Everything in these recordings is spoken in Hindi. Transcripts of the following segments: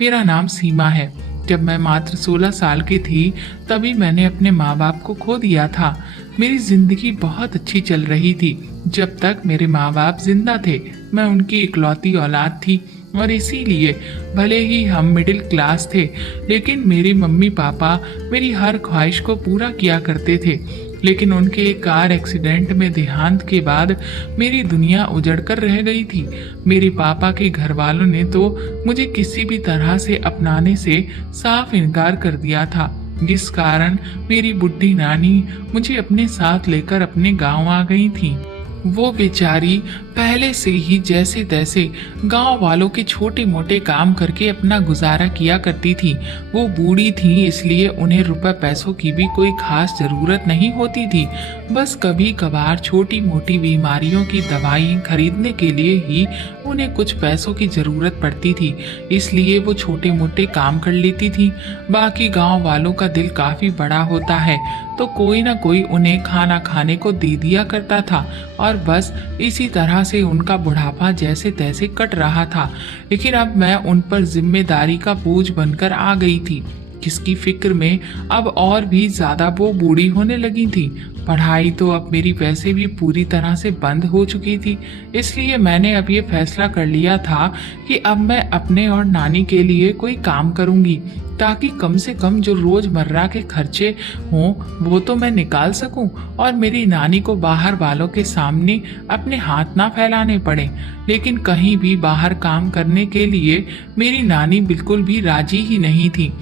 मेरा नाम सीमा है। जब मैं मात्र 16 साल की थी, तभी मैंने अपने माँ बाप को खो दिया था। मेरी जिंदगी बहुत अच्छी चल रही थी। जब तक मेरे माँ बाप जिंदा थे, मैं उनकी इकलौती औलाद थी और इसीलिए भले ही हम मिडिल क्लास थे, लेकिन मेरी मम्मी पापा मेरी हर ख्वाहिश को पूरा किया करते थे। लेकिन उनके एक कार एक्सीडेंट में देहांत के बाद मेरी दुनिया उजड़ कर रह गई थी। मेरे पापा के घर वालों ने तो मुझे किसी भी तरह से अपनाने से साफ इनकार कर दिया था, जिस कारण मेरी बुढ़ी नानी मुझे अपने साथ लेकर अपने गांव आ गई थी। वो बेचारी पहले से ही जैसे तैसे गांव वालों के छोटे मोटे काम करके अपना गुजारा किया करती थी। वो बूढ़ी थी, इसलिए उन्हें रुपए पैसों की भी कोई खास जरूरत नहीं होती थी। बस कभी कभार छोटी मोटी बीमारियों की दवाई खरीदने के लिए ही उन्हें कुछ पैसों की जरूरत पड़ती थी, इसलिए वो छोटे मोटे काम कर लेती थी। बाकी गांव वालों का दिल काफी बड़ा होता है, तो कोई ना कोई उन्हें खाना खाने को दे दिया करता था और बस इसी तरह से उनका बुढ़ापा जैसे तैसे कट रहा था। लेकिन अब मैं उन पर जिम्मेदारी का बोझ बनकर आ गई थी, जिसकी फिक्र में अब और भी ज्यादा वो बूढ़ी होने लगी थी। पढ़ाई तो अब मेरी वैसे भी पूरी तरह से बंद हो चुकी थी, इसलिए मैंने अब ये फैसला कर लिया था कि अब मैं अपने और नानी के लिए कोई काम करूंगी, ताकि कम से कम जो रोजमर्रा के खर्चे हों वो तो मैं निकाल सकूं और मेरी नानी को बाहर वालों के सामने अपने हाथ ना फैलाने पड़े। लेकिन कहीं भी बाहर काम करने के लिए मेरी नानी बिल्कुल भी राजी ही नहीं थी,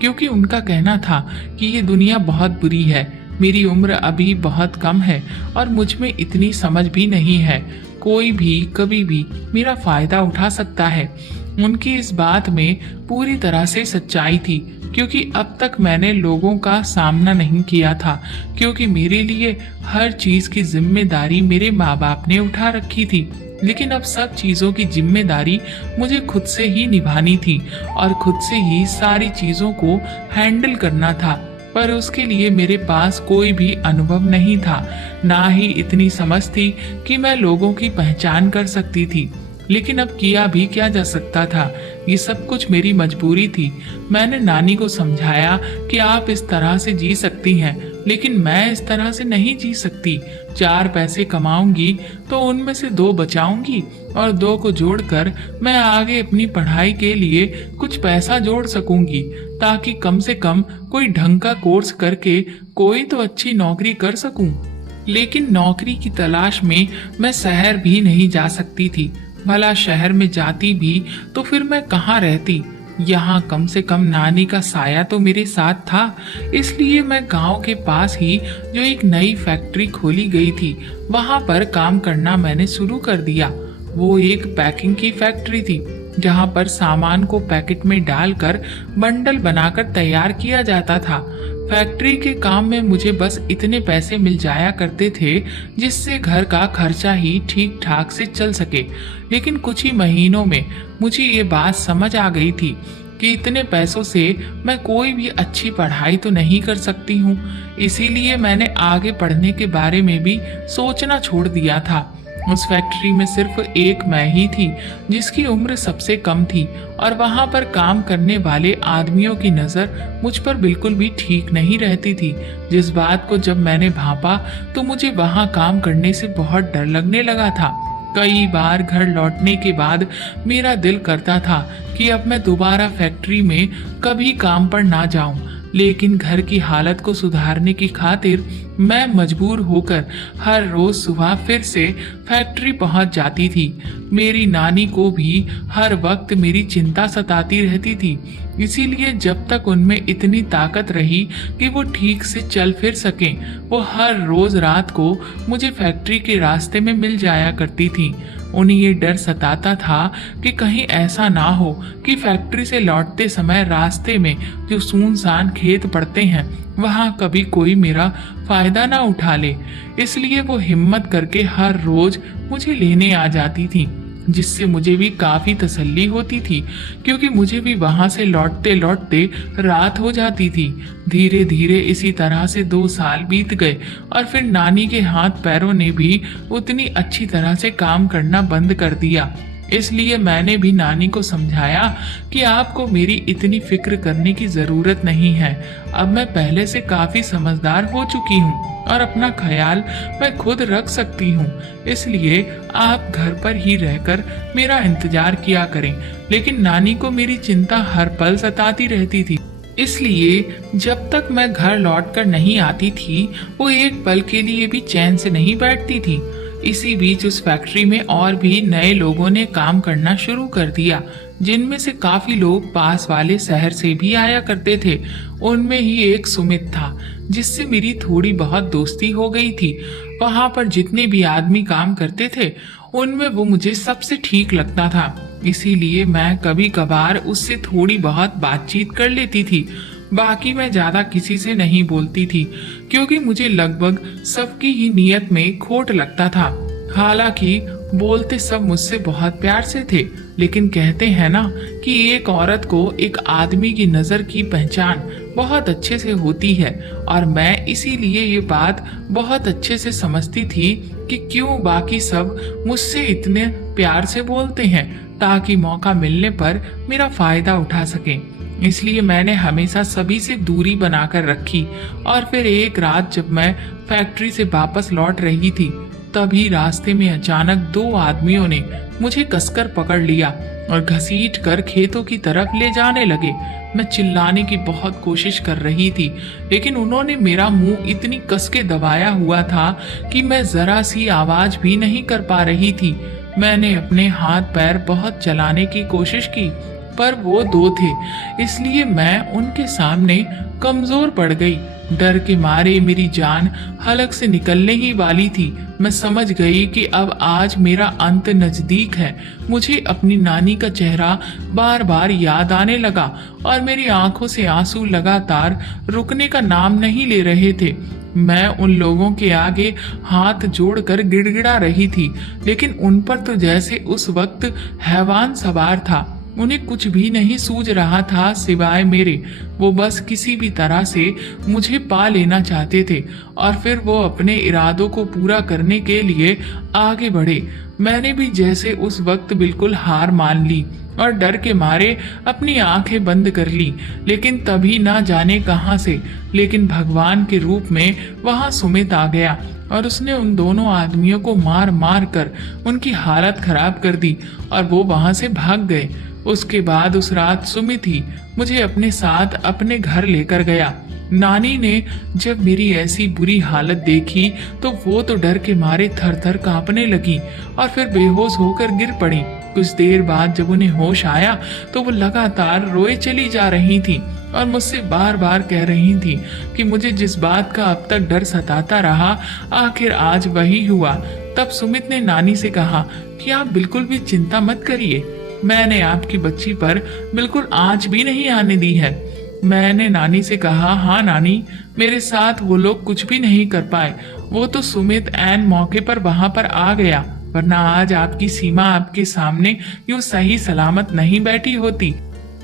क्योंकि उनका कहना था कि ये दुनिया बहुत बुरी है, मेरी उम्र अभी बहुत कम है और मुझ में इतनी समझ भी नहीं है, कोई भी कभी भी मेरा फायदा उठा सकता है। उनकी इस बात में पूरी तरह से सच्चाई थी, क्योंकि अब तक मैंने लोगों का सामना नहीं किया था, क्योंकि मेरे लिए हर चीज की जिम्मेदारी मेरे माँ बाप ने उठा रखी थी। लेकिन अब सब चीजों की जिम्मेदारी मुझे खुद से ही निभानी थी और खुद से ही सारी चीजों को हैंडल करना था। पर उसके लिए मेरे पास कोई भी अनुभव नहीं था, ना ही इतनी समझ थी कि मैं लोगों की पहचान कर सकती थी। लेकिन अब किया भी क्या जा सकता था, ये सब कुछ मेरी मजबूरी थी। मैंने नानी को समझाया कि आप इस तरह से जी सकती हैं, लेकिन मैं इस तरह से नहीं जी सकती। 4 पैसे कमाऊंगी तो उनमें से 2 बचाऊंगी और 2 को जोड़कर मैं आगे अपनी पढ़ाई के लिए कुछ पैसा जोड़ सकूंगी, ताकि कम से कम कोई ढंग का कोर्स करके कोई तो अच्छी नौकरी कर सकूं। लेकिन नौकरी की तलाश में मैं शहर भी नहीं जा सकती थी। भला शहर में जाती भी तो फिर मैं कहाँ रहती। यहाँ कम से कम नानी का साया तो मेरे साथ था, इसलिए मैं गांव के पास ही जो एक नई फैक्ट्री खोली गई थी, वहां पर काम करना मैंने शुरू कर दिया। वो एक पैकिंग की फैक्ट्री थी, जहां पर सामान को पैकेट में डालकर बंडल बनाकर तैयार किया जाता था। फैक्ट्री के काम में मुझे बस इतने पैसे मिल जाया करते थे, जिससे घर का खर्चा ही ठीक ठाक से चल सके। लेकिन कुछ ही महीनों में मुझे ये बात समझ आ गई थी कि इतने पैसों से मैं कोई भी अच्छी पढ़ाई तो नहीं कर सकती हूँ। इसीलिए मैंने आगे पढ़ने के बारे में भी सोचना छोड़ दिया था। उस फैक्ट्री में सिर्फ एक मैं ही थी जिसकी उम्र सबसे कम थी, और वहां पर काम करने वाले आदमियों की नज़र मुझ पर बिल्कुल भी ठीक नहीं रहती थी। जिस बात को जब मैंने भांपा तो मुझे वहां काम करने से बहुत डर लगने लगा था। कई बार घर लौटने के बाद मेरा दिल करता था कि अब मैं दोबारा फैक्ट्री में कभी काम पर ना जाऊं, लेकिन घर की हालत को सुधारने की खातिर मैं मजबूर होकर हर रोज सुबह फिर से फैक्ट्री पहुंच जाती थी। मेरी नानी को भी हर वक्त मेरी चिंता सताती रहती थी, इसीलिए जब तक उनमें इतनी ताकत रही कि वो ठीक से चल फिर सकें, वो हर रोज रात को मुझे फैक्ट्री के रास्ते में मिल जाया करती थी। उन्हें ये डर सताता था कि कहीं ऐसा ना हो कि फैक्ट्री से लौटते समय रास्ते में जो सुनसान खेत पड़ते हैं वहां कभी कोई मेरा फायदा ना उठा ले। इसलिए वो हिम्मत करके हर रोज मुझे लेने आ जाती थी, जिससे मुझे भी काफी तसल्ली होती थी, क्योंकि मुझे भी वहां से लौटते लौटते रात हो जाती थी। धीरे धीरे इसी तरह से 2 साल बीत गए और फिर नानी के हाथ पैरों ने भी उतनी अच्छी तरह से काम करना बंद कर दिया। इसलिए मैंने भी नानी को समझाया कि आपको मेरी इतनी फिक्र करने की जरूरत नहीं है। अब मैं पहले से काफी समझदार हो चुकी हूँ और अपना ख्याल मैं खुद रख सकती हूँ। इसलिए आप घर पर ही रहकर मेरा इंतजार किया करें। लेकिन नानी को मेरी चिंता हर पल सताती रहती थी, इसलिए जब तक मैं घर लौट कर नहीं आती थी वो एक पल के लिए भी चैन से नहीं बैठती थी। इसी बीच उस फैक्ट्री में और भी नए लोगों ने काम करना शुरू कर दिया, जिनमें से काफी लोग पास वाले शहर से भी आया करते थे। उनमें ही एक सुमित था, जिससे मेरी थोड़ी बहुत दोस्ती हो गई थी। वहां पर जितने भी आदमी काम करते थे उनमें वो मुझे सबसे ठीक लगता था, इसीलिए मैं कभी कभार उससे थोड़ी बहुत बातचीत कर लेती थी। बाकी मैं ज्यादा किसी से नहीं बोलती थी, क्योंकि मुझे लगभग सबकी ही नियत में खोट लगता था। हालांकि बोलते सब मुझसे बहुत प्यार से थे, लेकिन कहते हैं ना कि एक औरत को एक आदमी की नजर की पहचान बहुत अच्छे से होती है, और मैं इसीलिए ये बात बहुत अच्छे से समझती थी कि क्यों बाकी सब मुझसे इतने प्यार से बोलते हैं, ताकि मौका मिलने पर मेरा फायदा उठा सकें। इसलिए मैंने हमेशा सभी से दूरी बनाकर रखी। और फिर एक रात जब मैं फैक्ट्री से वापस लौट रही थी, तभी रास्ते में अचानक दो आदमियों ने मुझे कसकर पकड़ लिया और घसीट कर खेतों की तरफ ले जाने लगे। मैं चिल्लाने की बहुत कोशिश कर रही थी, लेकिन उन्होंने मेरा मुंह इतनी कस के दबाया हुआ था कि मैं जरा सी आवाज भी नहीं कर पा रही थी। मैंने अपने हाथ पैर बहुत चलाने की कोशिश की, पर वो दो थे, इसलिए मैं उनके सामने कमजोर पड़ गई। डर के मारे मेरी जान हलक से निकलने ही वाली थी। मैं समझ गई कि अब आज मेरा अंत नजदीक है। मुझे अपनी नानी का चेहरा बार बार याद आने लगा और मेरी आंखों से आंसू लगातार रुकने का नाम नहीं ले रहे थे। मैं उन लोगों के आगे हाथ जोड़कर गिड़गिड़ा रही थी, लेकिन उन पर तो जैसे उस वक्त हैवान सवार था। उन्हें कुछ भी नहीं सूझ रहा था सिवाय मेरे। वो बस किसी भी तरह से मुझे पा लेना चाहते थे और फिर वो अपने इरादों को पूरा करने के लिए आगे बढ़े। मैंने भी जैसे उस वक्त बिल्कुल हार मान ली और डर के मारे अपनी आंखें बंद कर ली। लेकिन तभी ना जाने कहां से, लेकिन भगवान के रूप में वहां सुमित आ गया और उसने उन दोनों आदमियों को मार मार कर उनकी हालत खराब कर दी और वो वहां से भाग गए। उसके बाद उस रात सुमित ही मुझे अपने साथ अपने घर लेकर गया। नानी ने जब मेरी ऐसी बुरी हालत देखी तो वो तो डर के मारे थर थर कांपने लगी और फिर बेहोश होकर गिर पड़ी। कुछ देर बाद जब उन्हें होश आया तो वो लगातार रोए चली जा रही थी और मुझसे बार बार कह रही थी कि मुझे जिस बात का अब तक डर सताता रहा, आखिर आज वही हुआ। तब सुमित ने नानी से कहा कि आप बिल्कुल भी चिंता मत करिए, मैंने आपकी बच्ची पर बिल्कुल आंच भी नहीं आने दी है। मैंने नानी से कहा, हाँ नानी, मेरे साथ वो लोग कुछ भी नहीं कर पाए। वो तो सुमित ऐन मौके पर वहां पर आ गया, वरना आज आपकी सीमा आपके सामने यूं सही सलामत नहीं बैठी होती।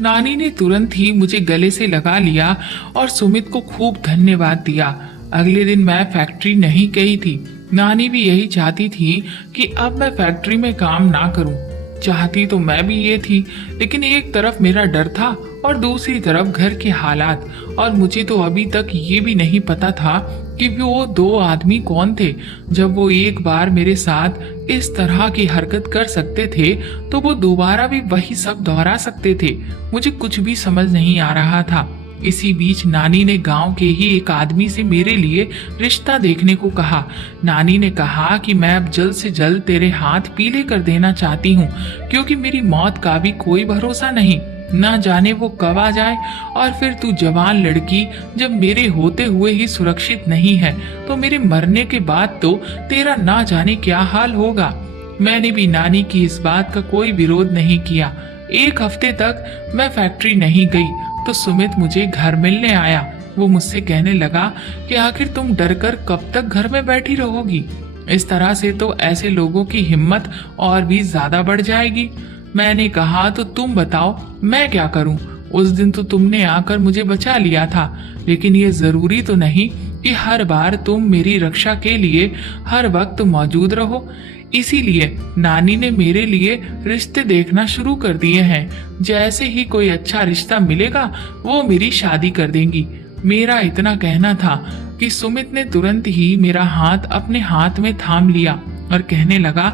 नानी ने तुरंत ही मुझे गले से लगा लिया और सुमित को खूब धन्यवाद दिया। अगले दिन मैं फैक्ट्री नहीं गई थी। नानी भी यही चाहती थी कि अब मैं फैक्ट्री में काम ना करूं। चाहती तो मैं भी ये थी, लेकिन एक तरफ मेरा डर था और दूसरी तरफ घर के हालात। और मुझे तो अभी तक ये भी नहीं पता था कि वो दो आदमी कौन थे। जब वो एक बार मेरे साथ इस तरह की हरकत कर सकते थे तो वो दोबारा भी वही सब दोहरा सकते थे। मुझे कुछ भी समझ नहीं आ रहा था। इसी बीच नानी ने गांव के ही एक आदमी से मेरे लिए रिश्ता देखने को कहा। नानी ने कहा कि मैं अब जल्द से जल्द तेरे हाथ पीले कर देना चाहती हूँ, क्योंकि मेरी मौत का भी कोई भरोसा नहीं। ना जाने वो कब आ जाए, और फिर तू जवान लड़की जब मेरे होते हुए ही सुरक्षित नहीं है तो मेरे मरने के बाद तो तेरा ना जाने क्या हाल होगा। मैंने भी नानी की इस बात का कोई विरोध नहीं किया। एक हफ्ते तक मैं फैक्ट्री नहीं गई तो सुमित मुझे घर मिलने आया। वो मुझसे कहने लगा कि आखिर तुम डर कर कब तक घर में बैठी रहोगी। इस तरह से तो ऐसे लोगों की हिम्मत और भी ज्यादा बढ़ जाएगी। मैंने कहा, तो तुम बताओ मैं क्या करूं? उस दिन तो तुमने आकर मुझे बचा लिया था, लेकिन ये जरूरी तो नहीं कि हर बार तुम मेरी रक्षा के लिए हर वक्त मौजूद रहो। इसीलिए नानी ने मेरे लिए रिश्ते देखना शुरू कर दिए हैं। जैसे ही कोई अच्छा रिश्ता मिलेगा वो मेरी शादी कर देंगी। मेरा इतना कहना था कि सुमित ने तुरंत ही मेरा हाथ अपने हाथ में थाम लिया और कहने लगा,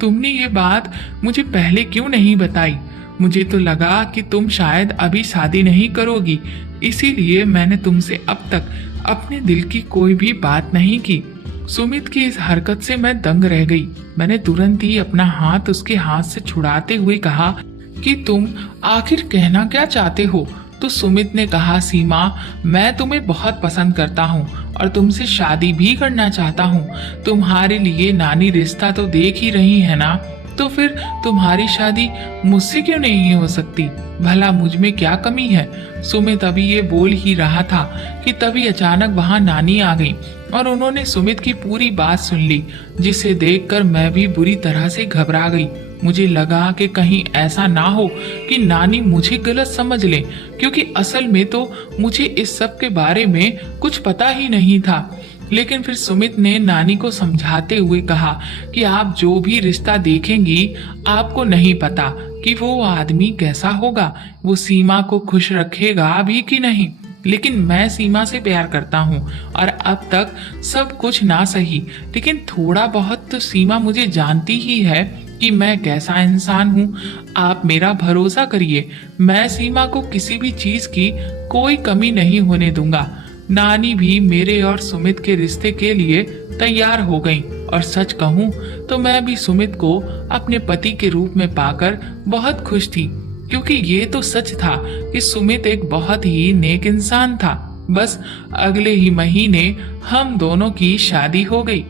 तुमने ये बात मुझे पहले क्यों नहीं बताई? मुझे तो लगा कि तुम शायद अभी शादी नहीं करोगी, इसीलिए मैंने तुमसे अब तक अपने दिल की कोई भी बात नहीं की। सुमित की इस हरकत से मैं दंग रह गई। मैंने तुरंत ही अपना हाथ उसके हाथ से छुड़ाते हुए कहा कि तुम आखिर कहना क्या चाहते हो? तो सुमित ने कहा, सीमा, मैं तुम्हें बहुत पसंद करता हूँ और तुमसे शादी भी करना चाहता हूँ। तुम्हारे लिए नानी रिश्ता तो देख ही रही है ना, तो फिर तुम्हारी शादी मुझसे क्यों नहीं हो सकती? भला मुझ में क्या कमी है? सुमित अभी ये बोल ही रहा था कि तभी अचानक वहां नानी आ गई और उन्होंने सुमित की पूरी बात सुन ली, जिसे देखकर मैं भी बुरी तरह से घबरा गई। मुझे लगा कि कहीं ऐसा ना हो कि नानी मुझे गलत समझ ले, क्योंकि असल में तो मुझे इस सब के बारे में कुछ पता ही नहीं था। लेकिन फिर सुमित ने नानी को समझाते हुए कहा कि आप जो भी रिश्ता देखेंगी, आपको नहीं पता कि वो आदमी कैसा होगा, वो सीमा को खुश रखेगा भी कि नहीं। लेकिन मैं सीमा से प्यार करता हूँ और अब तक सब कुछ ना सही, लेकिन थोड़ा बहुत तो सीमा मुझे जानती ही है कि मैं कैसा इंसान हूँ। आप मेरा भरोसा करिए, मैं सीमा को किसी भी चीज की कोई कमी नहीं होने दूंगा। नानी भी मेरे और सुमित के रिश्ते के लिए तैयार हो गई और सच कहूँ तो मैं भी सुमित को अपने पति के रूप में पाकर बहुत खुश थी, क्योंकि ये तो सच था कि सुमित एक बहुत ही नेक इंसान था। बस अगले ही महीने हम दोनों की शादी हो गई।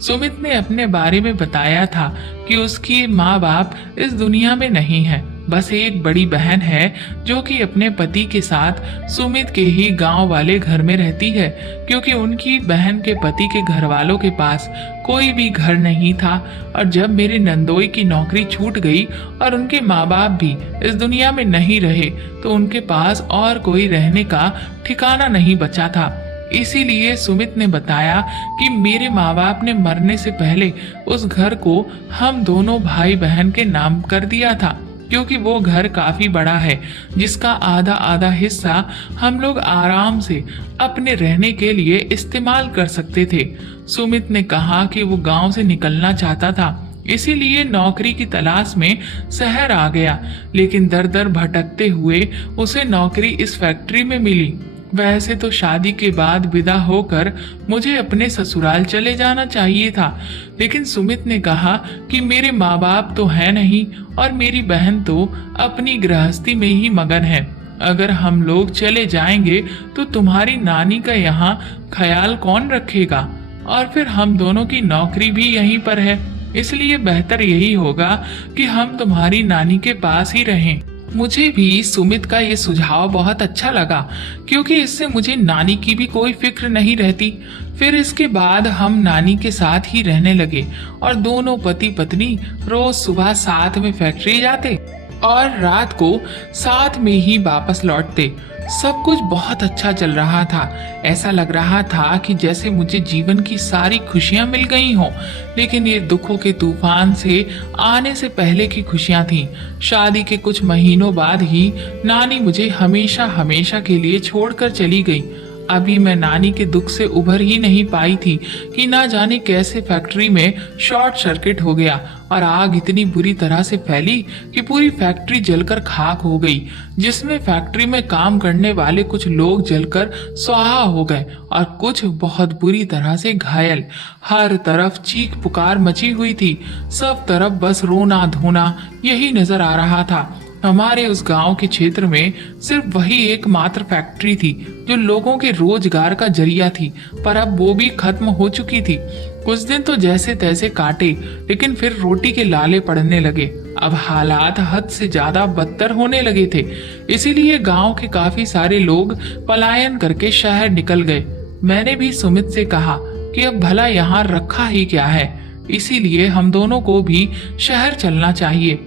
सुमित ने अपने बारे में बताया था कि उसकी माँ बाप इस दुनिया में नहीं है, बस एक बड़ी बहन है जो कि अपने पति के साथ सुमित के ही गांव वाले घर में रहती है, क्योंकि उनकी बहन के पति के घर वालों के पास कोई भी घर नहीं था। और जब मेरे नंदोई की नौकरी छूट गई और उनके माँ बाप भी इस दुनिया में नहीं रहे, तो उनके पास और कोई रहने का ठिकाना नहीं बचा था। इसीलिए सुमित ने बताया कि मेरे माँ बाप ने मरने से पहले उस घर को हम दोनों भाई बहन के नाम कर दिया था, क्योंकि वो घर काफी बड़ा है, जिसका आधा आधा हिस्सा हम लोग आराम से अपने रहने के लिए इस्तेमाल कर सकते थे। सुमित ने कहा कि वो गांव से निकलना चाहता था, इसीलिए नौकरी की तलाश में शहर आ गया, लेकिन दर दर भटकते हुए उसे नौकरी इस फैक्ट्री में मिली। वैसे तो शादी के बाद विदा होकर मुझे अपने ससुराल चले जाना चाहिए था, लेकिन सुमित ने कहा कि मेरे माँ बाप तो है नहीं और मेरी बहन तो अपनी गृहस्थी में ही मगन है। अगर हम लोग चले जाएंगे तो तुम्हारी नानी का यहाँ ख्याल कौन रखेगा? और फिर हम दोनों की नौकरी भी यहीं पर है, इसलिए बेहतर यही होगा कि हम तुम्हारी नानी के पास ही रहें। मुझे भी सुमित का ये सुझाव बहुत अच्छा लगा, क्योंकि इससे मुझे नानी की भी कोई फिक्र नहीं रहती। फिर इसके बाद हम नानी के साथ ही रहने लगे और दोनों पति पत्नी रोज सुबह साथ में फैक्ट्री जाते और रात को साथ में ही वापस लौटते। सब कुछ बहुत अच्छा चल रहा था। ऐसा लग रहा था कि जैसे मुझे जीवन की सारी खुशियां मिल गई हों, लेकिन ये दुखों के तूफान से आने से पहले की खुशियां थीं। शादी के कुछ महीनों बाद ही नानी मुझे हमेशा हमेशा के लिए छोड़कर चली गई। अभी मैं नानी के दुख से उभर ही नहीं पाई थी कि ना जाने कैसे फैक्ट्री में शॉर्ट सर्किट हो गया और आग इतनी बुरी तरह से फैली कि पूरी फैक्ट्री जलकर खाक हो गई, जिसमें फैक्ट्री में काम करने वाले कुछ लोग जलकर स्वाहा हो गए और कुछ बहुत बुरी तरह से घायल। हर तरफ चीख पुकार मची हुई थी, सब तरफ बस रोना धोना यही नजर आ रहा था। हमारे उस गांव के क्षेत्र में सिर्फ वही एकमात्र फैक्ट्री थी जो लोगों के रोजगार का जरिया थी, पर अब वो भी खत्म हो चुकी थी। कुछ दिन तो जैसे तैसे काटे, लेकिन फिर रोटी के लाले पड़ने लगे। अब हालात हद से ज्यादा बदतर होने लगे थे, इसीलिए गांव के काफी सारे लोग पलायन करके शहर निकल गए। मैंने भी सुमित से कहा कि अब भला यहाँ रखा ही क्या है, इसीलिए हम दोनों को भी शहर चलना चाहिए।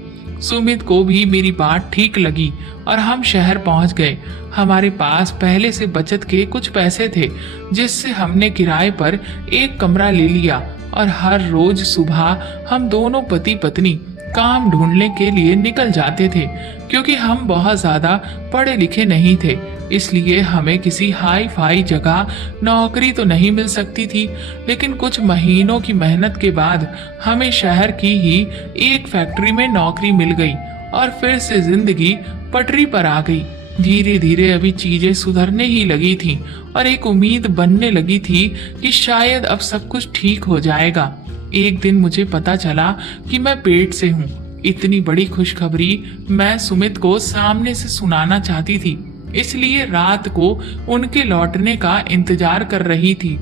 सुमित को भी मेरी बात ठीक लगी और हम शहर पहुंच गए। हमारे पास पहले से बचत के कुछ पैसे थे, जिससे हमने किराए पर एक कमरा ले लिया और हर रोज सुबह हम दोनों पति पत्नी काम ढूंढने के लिए निकल जाते थे। क्योंकि हम बहुत ज्यादा पढ़े लिखे नहीं थे, इसलिए हमें किसी हाई फाई जगह नौकरी तो नहीं मिल सकती थी, लेकिन कुछ महीनों की मेहनत के बाद हमें शहर की ही एक फैक्ट्री में नौकरी मिल गई और फिर से जिंदगी पटरी पर आ गई। धीरे धीरे अभी चीजें सुधरने ही लगी थी और एक उम्मीद बनने लगी थी कि शायद अब सब कुछ ठीक हो जाएगा। एक दिन मुझे पता चला कि मैं पेट से हूँ। इतनी बड़ी खुशखबरी मैं सुमित को सामने से सुनाना चाहती थी, इसलिए रात को उनके लौटने का इंतजार कर रही थी।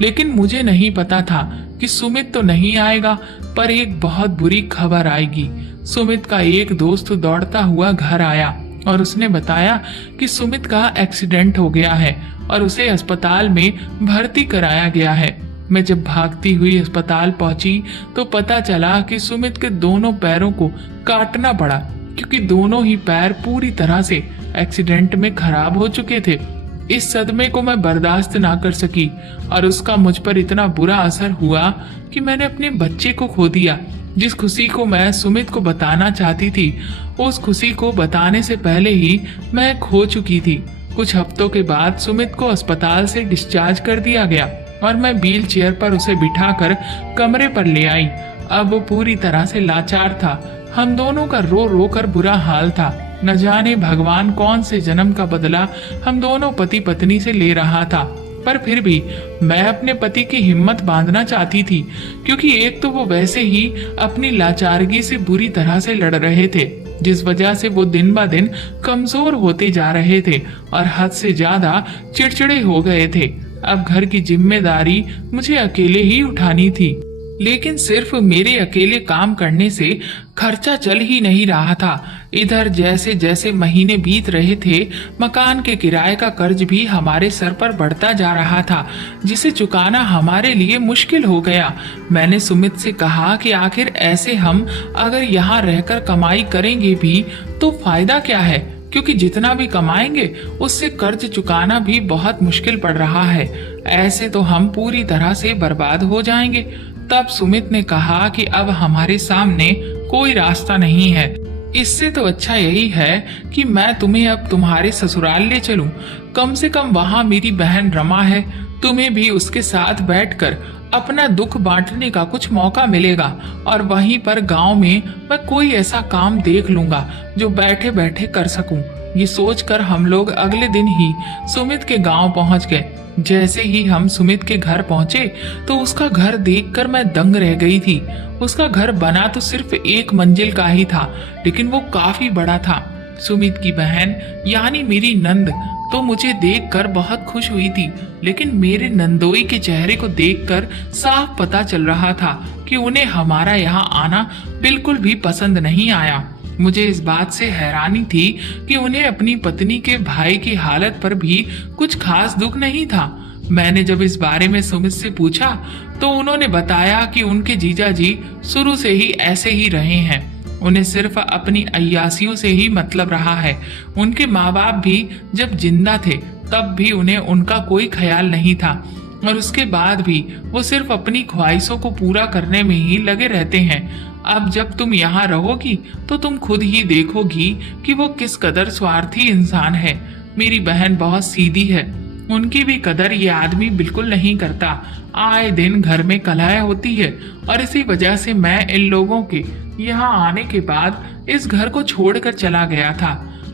लेकिन मुझे नहीं पता था कि सुमित तो नहीं आएगा, पर एक बहुत बुरी खबर आएगी। सुमित का एक दोस्त दौड़ता हुआ घर आया और उसने बताया कि सुमित का एक्सीडेंट हो गया है और उसे अस्पताल में भर्ती कराया गया है। मैं जब भागती हुई अस्पताल पहुंची तो पता चला कि सुमित के दोनों पैरों को काटना पड़ा, क्योंकि दोनों ही पैर पूरी तरह से एक्सीडेंट में खराब हो चुके थे। इस सदमे को मैं बर्दाश्त ना कर सकी और उसका मुझ पर इतना बुरा असर हुआ कि मैंने अपने बच्चे को खो दिया। जिस खुशी को मैं सुमित को बताना चाहती थी, उस खुशी को बताने से पहले ही मैं खो चुकी थी। कुछ हफ्तों के बाद सुमित को अस्पताल से डिस्चार्ज कर दिया गया और मैं व्हील चेयर पर उसे बिठाकर कमरे पर ले आई। अब वो पूरी तरह से लाचार था। हम दोनों का रो रो कर बुरा हाल था। न जाने भगवान कौन से जन्म का बदला हम दोनों पति पत्नी से ले रहा था, पर फिर भी मैं अपने पति की हिम्मत बांधना चाहती थी, क्योंकि एक तो वो वैसे ही अपनी लाचारगी से बुरी तरह से लड़ रहे थे, जिस वजह से वो दिन ब दिन कमजोर होते जा रहे थे और हद से ज्यादा चिड़चिड़े हो गए थे। अब घर की जिम्मेदारी मुझे अकेले ही उठानी थी, लेकिन सिर्फ मेरे अकेले काम करने से खर्चा चल ही नहीं रहा था। इधर जैसे जैसे महीने बीत रहे थे, मकान के किराए का कर्ज भी हमारे सर पर बढ़ता जा रहा था, जिसे चुकाना हमारे लिए मुश्किल हो गया। मैंने सुमित से कहा कि आखिर ऐसे हम अगर यहाँ रहकर कमाई करेंगे भी तो फायदा क्या है, क्योंकि जितना भी कमाएंगे उससे कर्ज चुकाना भी बहुत मुश्किल पड़ रहा है। ऐसे तो हम पूरी तरह से बर्बाद हो जाएंगे। तब सुमित ने कहा कि अब हमारे सामने कोई रास्ता नहीं है। इससे तो अच्छा यही है कि मैं तुम्हें अब तुम्हारे ससुराल ले चलूं। कम से कम वहाँ मेरी बहन रमा है, तुम्हें भी उसके साथ बैठकर अपना दुख बांटने का कुछ मौका मिलेगा और वहीं पर गांव में मैं कोई ऐसा काम देख लूंगा जो बैठे बैठे कर सकूं। ये सोचकर हम लोग अगले दिन ही सुमित के गांव पहुंच गए। जैसे ही हम सुमित के घर पहुंचे तो उसका घर देखकर मैं दंग रह गई थी। उसका घर बना तो सिर्फ एक मंजिल का ही था, लेकिन वो काफी बड़ा था। सुमित की बहन यानी मेरी नंद तो मुझे देखकर बहुत खुश हुई थी, लेकिन मेरे नंदोई के चेहरे को देखकर साफ पता चल रहा था कि उन्हें हमारा यहाँ आना बिल्कुल भी पसंद नहीं आया। मुझे इस बात से हैरानी थी कि उन्हें अपनी पत्नी के भाई की हालत पर भी कुछ खास दुख नहीं था। मैंने जब इस बारे में सुमित से पूछा तो उन्होंने बताया कि उनके जीजाजी शुरू से ही ऐसे ही रहे हैं। उन्हें सिर्फ अपनी अय्यासियों से ही मतलब रहा है। उनके माँ बाप भी जब जिंदा थे तब भी उन्हें उनका कोई ख्याल नहीं था और उसके बाद भी वो सिर्फ अपनी ख्वाहिशों को पूरा करने में ही लगे रहते हैं। अब जब तुम यहाँ रहोगी तो तुम खुद ही देखोगी कि वो किस कदर स्वार्थी इंसान है। मेरी बहन बहुत सीधी है, उनकी भी कदर ये आदमी बिल्कुल नहीं करता। आए दिन घर में कलह होती है और इसी वजह से मैं इन लोगों के यहाँ आने के बाद इस घर को छोड़कर चला गया था।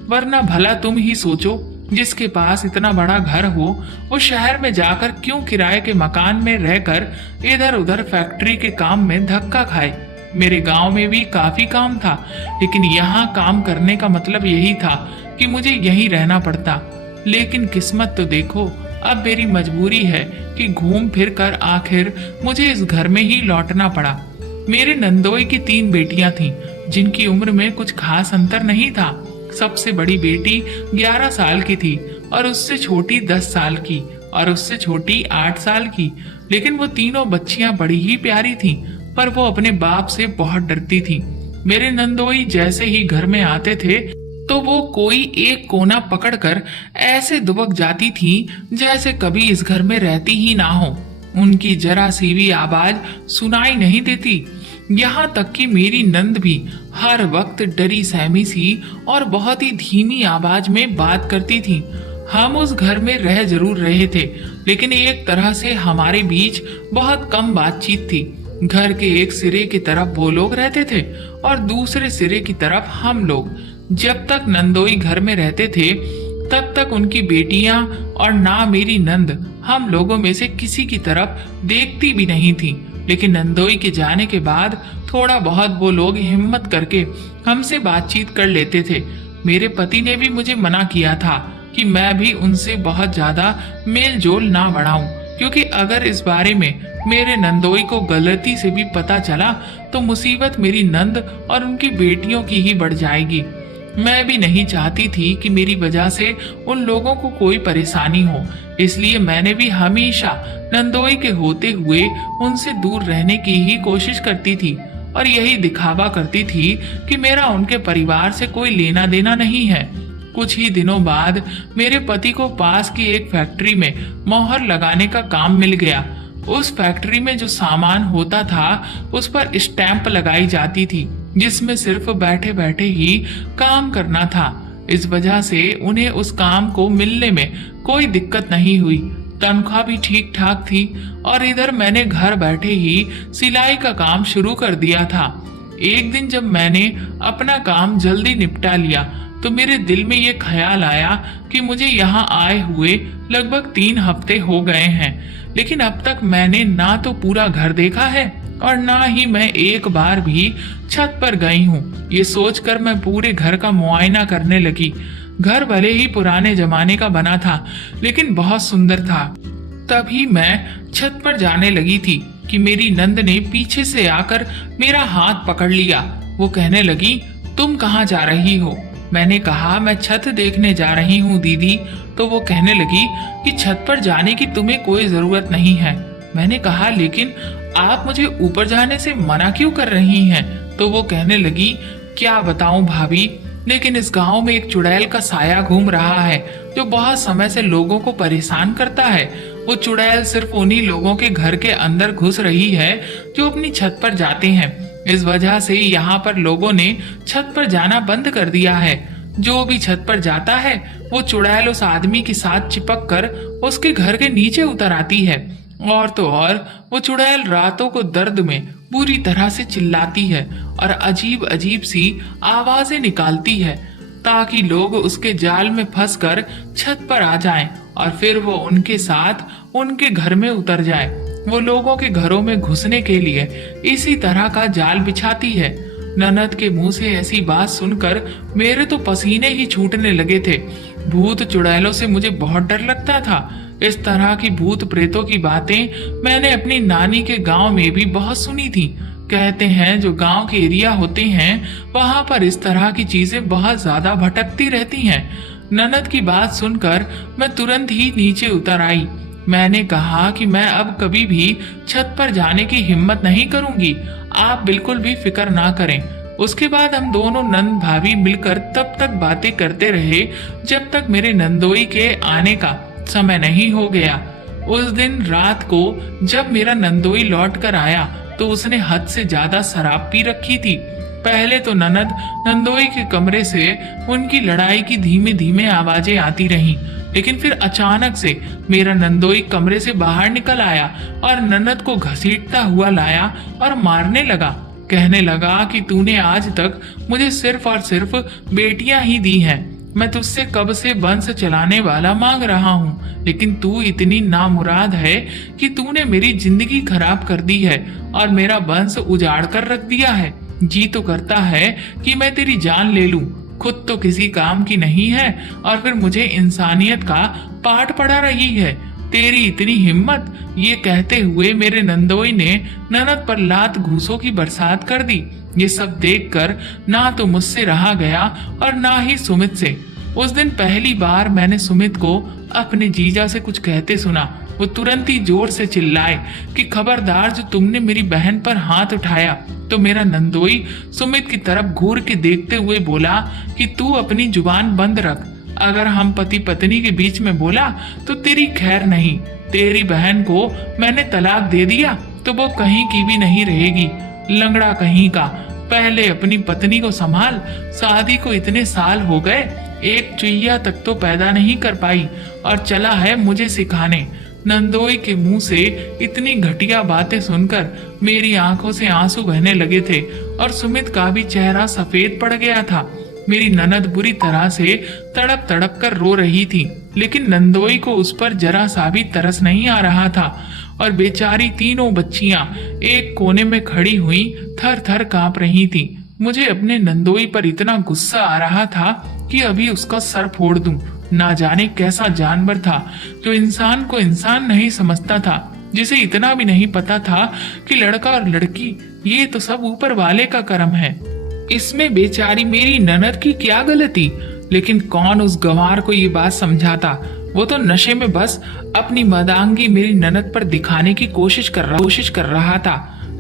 वरना भला तुम ही सोचो, जिसके पास इतना बड़ा घर हो वो शहर में जाकर क्यों किराए के मकान में रहकर इधर उधर फैक्ट्री के काम में धक्का खाए। मेरे गांव में भी काफी काम था, लेकिन यहाँ काम करने का मतलब यही था कि मुझे यहीं रहना पड़ता। लेकिन किस्मत तो देखो, अब मेरी मजबूरी है कि घूम फिर कर आखिर मुझे इस घर में ही लौटना पड़ा। मेरे नंदोई की 3 बेटियां थीं, जिनकी उम्र में कुछ खास अंतर नहीं था। सबसे बड़ी बेटी 11 साल की थी और उससे छोटी 10 साल की और उससे छोटी 8 साल की। लेकिन वो तीनों बच्चियां बड़ी ही प्यारी थीं, पर वो अपने बाप से बहुत डरती थीं। मेरे नंदोई जैसे ही घर में आते थे तो वो कोई एक कोना पकड़कर ऐसे दुबक जाती थी जैसे कभी इस घर में रहती ही ना हो। उनकी जरा सी भी आवाज सुनाई नहीं देती। यहाँ तक कि मेरी नंद भी हर वक्त डरी सहमी सी और बहुत ही धीमी आवाज में बात करती थी। हम उस घर में रह जरूर रहे थे, लेकिन एक तरह से हमारे बीच बहुत कम बातचीत थी। घर के एक सिरे की तरफ वो लोग रहते थे और दूसरे सिरे की तरफ हम लोग। जब तक नंदोई घर में रहते थे तब तक उनकी बेटियां और ना मेरी नंद हम लोगों में से किसी की तरफ देखती भी नहीं थी। लेकिन नंदोई के जाने के बाद थोड़ा बहुत वो लोग हिम्मत करके हमसे बातचीत कर लेते थे। मेरे पति ने भी मुझे मना किया था कि मैं भी उनसे बहुत ज्यादा मेल जोल ना बढ़ाऊं, क्योंकि अगर इस बारे में मेरे नंदोई को गलती से भी पता चला तो मुसीबत मेरी नंद और उनकी बेटियों की ही बढ़ जाएगी। मैं भी नहीं चाहती थी कि मेरी वजह से उन लोगों को कोई परेशानी हो, इसलिए मैंने भी हमेशा नंदोई के होते हुए उनसे दूर रहने की ही कोशिश करती थी और यही दिखावा करती थी कि मेरा उनके परिवार से कोई लेना देना नहीं है। कुछ ही दिनों बाद मेरे पति को पास की एक फैक्ट्री में मोहर लगाने का काम मिल गया। उस फैक्ट्री में जो सामान होता था उस पर स्टैंप लगाई जाती थी, जिसमें सिर्फ बैठे बैठे ही काम करना था। इस वजह से उन्हें उस काम को मिलने में कोई दिक्कत नहीं हुई। तनख्वाह भी ठीक ठाक थी और इधर मैंने घर बैठे ही सिलाई का काम शुरू कर दिया था। एक दिन जब मैंने अपना काम जल्दी निपटा लिया तो मेरे दिल में ये ख्याल आया कि मुझे यहाँ आए हुए लगभग 3 हफ्ते हो गए हैं, लेकिन अब तक मैंने ना तो पूरा घर देखा है और ना ही मैं एक बार भी छत पर गई हूँ। ये सोचकर मैं पूरे घर का मुआयना करने लगी। घर भले ही पुराने जमाने का बना था, लेकिन बहुत सुंदर था। तभी मैं छत पर जाने लगी थी कि मेरी नंद ने पीछे से आकर मेरा हाथ पकड़ लिया। वो कहने लगी, तुम कहाँ जा रही हो? मैंने कहा, मैं छत देखने जा रही हूँ दीदी। तो वो कहने लगी कि छत पर जाने की तुम्हें कोई जरूरत नहीं है। मैंने कहा, लेकिन आप मुझे ऊपर जाने से मना क्यों कर रही हैं? तो वो कहने लगी, क्या बताऊं भाभी, लेकिन इस गांव में एक चुड़ैल का साया घूम रहा है जो बहुत समय से लोगों को परेशान करता है। वो चुड़ैल सिर्फ उन्हीं लोगों के घर के अंदर घुस रही है जो अपनी छत पर जाते हैं। इस वजह से यहाँ पर लोगों ने छत पर जाना बंद कर दिया है। जो भी छत पर जाता है वो चुड़ैल उस आदमी के साथ चिपक कर उसके घर के नीचे उतर आती है। और तो और वो चुड़ैल रातों को दर्द में बुरी तरह से चिल्लाती है और अजीब अजीब सी आवाजें निकालती है, ताकि लोग उसके जाल में फंसकर छत पर आ जाएं और फिर वो उनके साथ उनके घर में उतर जाए। वो लोगों के घरों में घुसने के लिए इसी तरह का जाल बिछाती है। ननद के मुंह से ऐसी बात सुनकर मेरे तो पसीने ही छूटने लगे थे। भूत चुड़ैलों से मुझे बहुत डर लगता था। इस तरह की भूत प्रेतों की बातें मैंने अपनी नानी के गांव में भी बहुत सुनी थी। कहते हैं जो गांव के एरिया होते हैं वहां पर इस तरह की चीजें बहुत ज्यादा भटकती रहती हैं। ननद की बात सुनकर मैं तुरंत ही नीचे उतर आई। मैंने कहा कि मैं अब कभी भी छत पर जाने की हिम्मत नहीं करूंगी, आप बिल्कुल भी फिक्र ना करें। उसके बाद हम दोनों नंद भाभी मिलकर तब तक बातें करते रहे जब तक मेरे नंदोई के आने का समय नहीं हो गया। उस दिन रात को जब मेरा नंदोई लौट कर आया तो उसने हद से ज्यादा शराब पी रखी थी। पहले तो ननद नंदोई के कमरे से उनकी लड़ाई की धीमे धीमे आवाजें आती रहीं, लेकिन फिर अचानक से मेरा नंदोई कमरे से बाहर निकल आया और ननद को घसीटता हुआ लाया और मारने लगा। कहने लगा कि तूने आज तक मुझे सिर्फ और सिर्फ बेटियां ही दी हैं। मैं तुझसे कब से वंश चलाने वाला मांग रहा हूँ, लेकिन तू इतनी नामुराद है कि तूने मेरी जिंदगी खराब कर दी है और मेरा वंश उजाड़ कर रख दिया है। जी तो करता है कि मैं तेरी जान ले लूं, खुद तो किसी काम की नहीं है और फिर मुझे इंसानियत का पाठ पढ़ा रही है। तेरी इतनी हिम्मत। ये कहते हुए मेरे नंदोई ने ननद पर लात घूसों की बरसात कर दी। ये सब देखकर ना तो मुझसे रहा गया और ना ही सुमित से। उस दिन पहली बार मैंने सुमित को अपने जीजा से कुछ कहते सुना वो तुरंत ही जोर से चिल्लाए कि खबरदार, जो तुमने मेरी बहन पर हाथ उठाया। तो मेरा नंदोई सुमित की तरफ घूर के देखते हुए बोला कि तू अपनी जुबान बंद रख। अगर हम पति पत्नी के बीच में बोला तो तेरी खैर नहीं। तेरी बहन को मैंने तलाक दे दिया तो वो कहीं की भी नहीं रहेगी। लंगड़ा कहीं का, पहले अपनी पत्नी को संभाल। शादी को इतने साल हो गए, एक चुईया तक तो पैदा नहीं कर पाई और चला है मुझे सिखाने। नंदोई के मुंह से इतनी घटिया बातें सुनकर मेरी आंखों से आंसू बहने लगे थे और सुमित का भी चेहरा सफेद पड़ गया था। मेरी ननद बुरी तरह से तड़प तड़प कर रो रही थी, लेकिन नंदोई को उस पर जरा सा भी तरस नहीं आ रहा था और बेचारी तीनों बच्चियां एक कोने में खड़ी हुई थर थर कांप रही थी। मुझे अपने नंदोई पर इतना गुस्सा आ रहा था कि अभी उसका सर फोड़ दूं। ना जाने कैसा जानवर था जो इंसान को इंसान नहीं समझता था, जिसे इतना भी नहीं पता था कि लड़का और लड़की ये तो सब ऊपर वाले का कर्म है। इसमें बेचारी मेरी ननद की क्या गलती? लेकिन कौन उस गंवार को ये बात समझाता। वो तो नशे में बस अपनी मदांगी मेरी ननद पर दिखाने की कोशिश कर रहा था।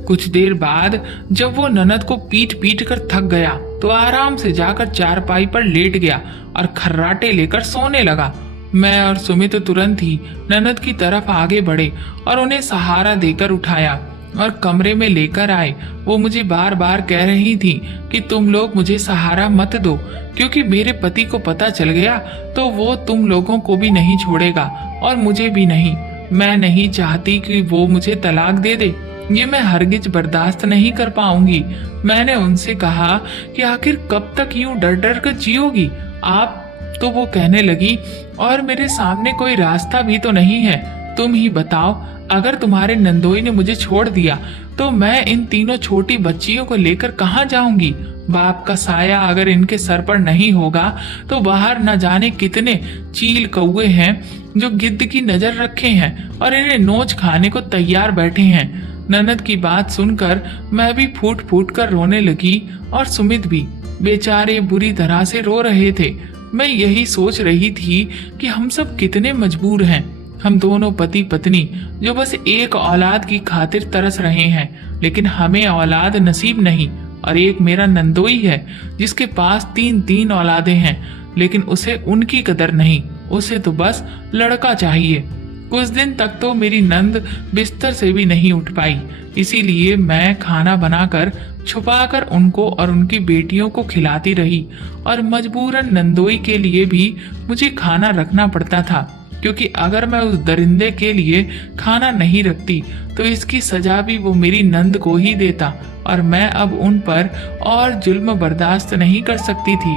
कुछ देर बाद जब वो ननद को पीट पीट कर थक गया तो आराम से जाकर चारपाई पर लेट गया और खर्राटे लेकर सोने लगा। मैं और सुमित तुरंत ही ननद की तरफ आगे बढ़े और उन्हें सहारा देकर उठाया और कमरे में लेकर आए। वो मुझे बार बार कह रही थी कि तुम लोग मुझे सहारा मत दो, क्योंकि मेरे पति को पता चल गया तो वो तुम लोगों को भी नहीं छोड़ेगा और मुझे भी नहीं। मैं नहीं चाहती कि वो मुझे तलाक दे दे, ये मैं हरगिज बर्दाश्त नहीं कर पाऊंगी। मैंने उनसे कहा कि आखिर कब तक यूं डर डर कर जियोगी आप? तो वो कहने लगी, और मेरे सामने कोई रास्ता भी तो नहीं है। तुम ही बताओ, अगर तुम्हारे नंदोई ने मुझे छोड़ दिया तो मैं इन तीनों छोटी बच्चियों को लेकर कहाँ जाऊंगी? बाप का साया अगर इनके सर पर नहीं होगा तो बाहर न जाने कितने चील कौवे हैं जो गिद्ध की नजर रखे हैं और इन्हें नोच खाने को तैयार बैठे हैं। ननद की बात सुनकर मैं भी फूट फूट कर रोने लगी और सुमित भी। बेचारे बुरी तरह से रो रहे थे। मैं यही सोच रही थी कि हम सब कितने मजबूर हैं। हम दोनों पति पत्नी जो बस एक औलाद की खातिर तरस रहे हैं, लेकिन हमें औलाद नसीब नहीं। और एक मेरा नंदोई है जिसके पास तीन औलादें हैं, लेकिन उसे उनकी कदर नहीं। उसे तो बस लड़का चाहिए। कुछ दिन तक तो मेरी नंद बिस्तर से भी नहीं उठ पाई, इसीलिए मैं खाना बनाकर छुपाकर उनको और उनकी बेटियों को खिलाती रही और मजबूरन नंदोई के लिए भी मुझे खाना रखना पड़ता था, क्योंकि अगर मैं उस दरिंदे के लिए खाना नहीं रखती तो इसकी सजा भी वो मेरी नंद को ही देता और मैं अब उन पर और जुल्म बर्दाश्त नहीं कर सकती थी।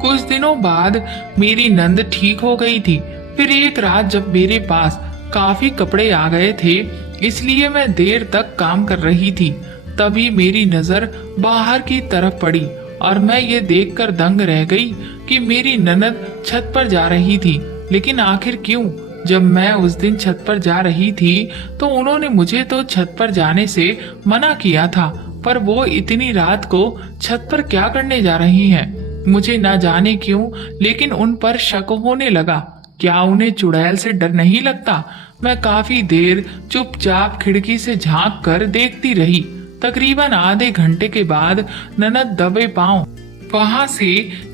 कुछ दिनों बाद मेरी नंद ठीक हो गई थी। फिर एक रात जब मेरे पास काफी कपड़े आ गए थे, इसलिए मैं देर तक काम कर रही थी, तभी मेरी नजर बाहर की तरफ पड़ी और मैं ये देखकर दंग रह गई कि मेरी ननद छत पर जा रही थी। लेकिन आखिर क्यों? जब मैं उस दिन छत पर जा रही थी तो उन्होंने मुझे तो छत पर जाने से मना किया था, पर वो इतनी रात को छत पर क्या करने जा रही हैं? मुझे ना जाने क्यों, लेकिन उन पर शक होने लगा। क्या उन्हें चुड़ैल से डर नहीं लगता? मैं काफी देर चुपचाप खिड़की से झांक कर देखती रही। तकरीबन आधे घंटे के बाद ननद दबे पांव वहां से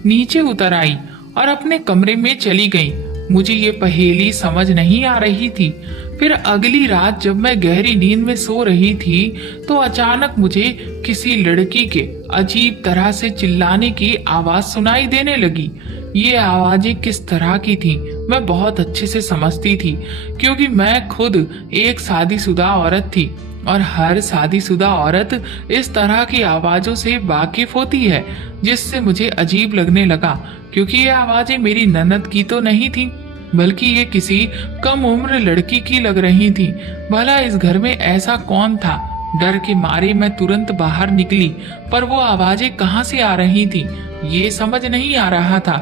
नीचे उतर आई और अपने कमरे में चली गई। मुझे ये पहेली समझ नहीं आ रही थी। फिर अगली रात जब मैं गहरी नींद में सो रही थी तो अचानक मुझे किसी लड़की के अजीब तरह से चिल्लाने की आवाज सुनाई देने लगी। ये आवाजें किस तरह की थी मैं बहुत अच्छे से समझती थी, क्योंकि मैं खुद एक शादीशुदा औरत थी और हर शादीशुदा औरत इस तरह की आवाजों से वाकिफ होती है, जिससे मुझे अजीब लगने लगा, क्योंकि ये आवाजें मेरी ननद की तो नहीं थी, बल्कि ये किसी कम उम्र लड़की की लग रही थी। भला इस घर में ऐसा कौन था? डर के मारे मैं तुरंत बाहर निकली, पर वो आवाजें कहाँ से आ रही थी ये समझ नहीं आ रहा था।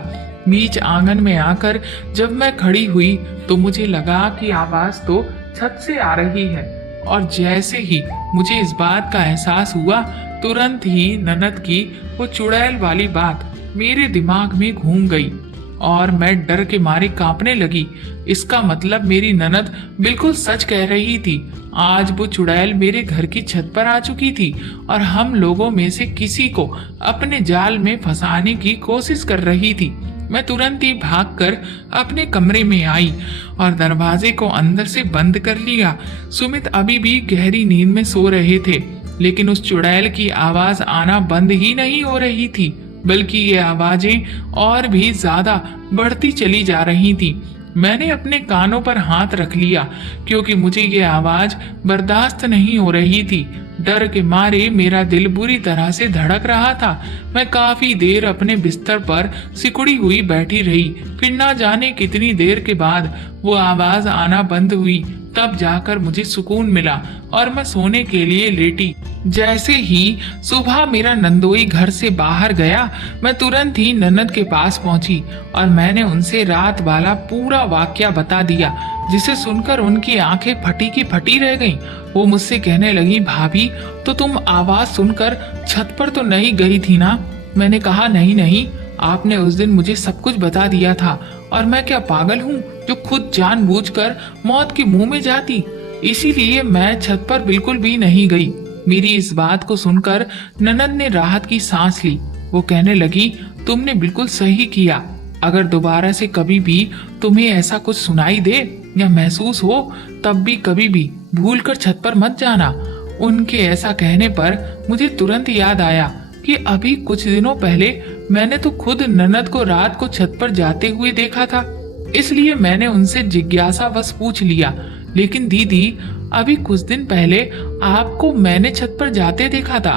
बीच आंगन में आकर जब मैं खड़ी हुई तो मुझे लगा कि आवाज तो छत से आ रही है, और जैसे ही मुझे इस बात का एहसास हुआ तुरंत ही ननद की वो चुड़ैल वाली बात मेरे दिमाग में घूम गई और मैं डर के मारे कांपने लगी। इसका मतलब मेरी ननद बिल्कुल सच कह रही थी। आज वो चुड़ैल मेरे घर की छत पर आ चुकी थी और हम लोगों में से किसी को अपने जाल में फंसाने की कोशिश कर रही थी। मैं तुरंत ही भागकर अपने कमरे में आई और दरवाजे को अंदर से बंद कर लिया। सुमित अभी भी गहरी नींद में सो रहे थे, लेकिन उस चुड़ैल की आवाज आना बंद ही नहीं हो रही थी, बल्कि ये आवाजें और भी ज्यादा बढ़ती चली जा रही थी। मैंने अपने कानों पर हाथ रख लिया क्योंकि मुझे ये आवाज बर्दाश्त नहीं हो रही थी। डर के मारे मेरा दिल बुरी तरह से धड़क रहा था। मैं काफी देर अपने बिस्तर पर सिकुड़ी हुई बैठी रही। फिर ना जाने कितनी देर के बाद वो आवाज आना बंद हुई। तब जाकर मुझे सुकून मिला और मैं सोने के लिए लेटी। जैसे ही सुबह मेरा नंदोई घर से बाहर गया, मैं तुरंत ही ननद के पास पहुंची और मैंने उनसे रात वाला पूरा वाकया बता दिया, जिसे सुनकर उनकी आंखें फटी की फटी रह गईं। वो मुझसे कहने लगी, भाभी तो तुम आवाज सुनकर छत पर तो नहीं गई थी ना? मैंने कहा नहीं नहीं, आपने उस दिन मुझे सब कुछ बता दिया था और मैं क्या पागल हूँ जो खुद जानबूझकर मौत के मुंह में जाती। इसीलिए मैं छत पर बिल्कुल भी नहीं गई। मेरी इस बात को सुनकर ननद ने राहत की सांस ली। वो कहने लगी, तुमने बिल्कुल सही किया। अगर दोबारा से कभी भी तुम्हें ऐसा कुछ सुनाई दे या महसूस हो, तब भी कभी भी भूलकर छत पर मत जाना। उनके ऐसा कहने पर मुझे तुरंत याद आया कि अभी कुछ दिनों पहले मैंने तो खुद ननद को रात को छत पर जाते हुए देखा था। इसलिए मैंने उनसे जिज्ञासावश पूछ लिया, लेकिन दीदी अभी कुछ दिन पहले आपको मैंने छत पर जाते देखा था।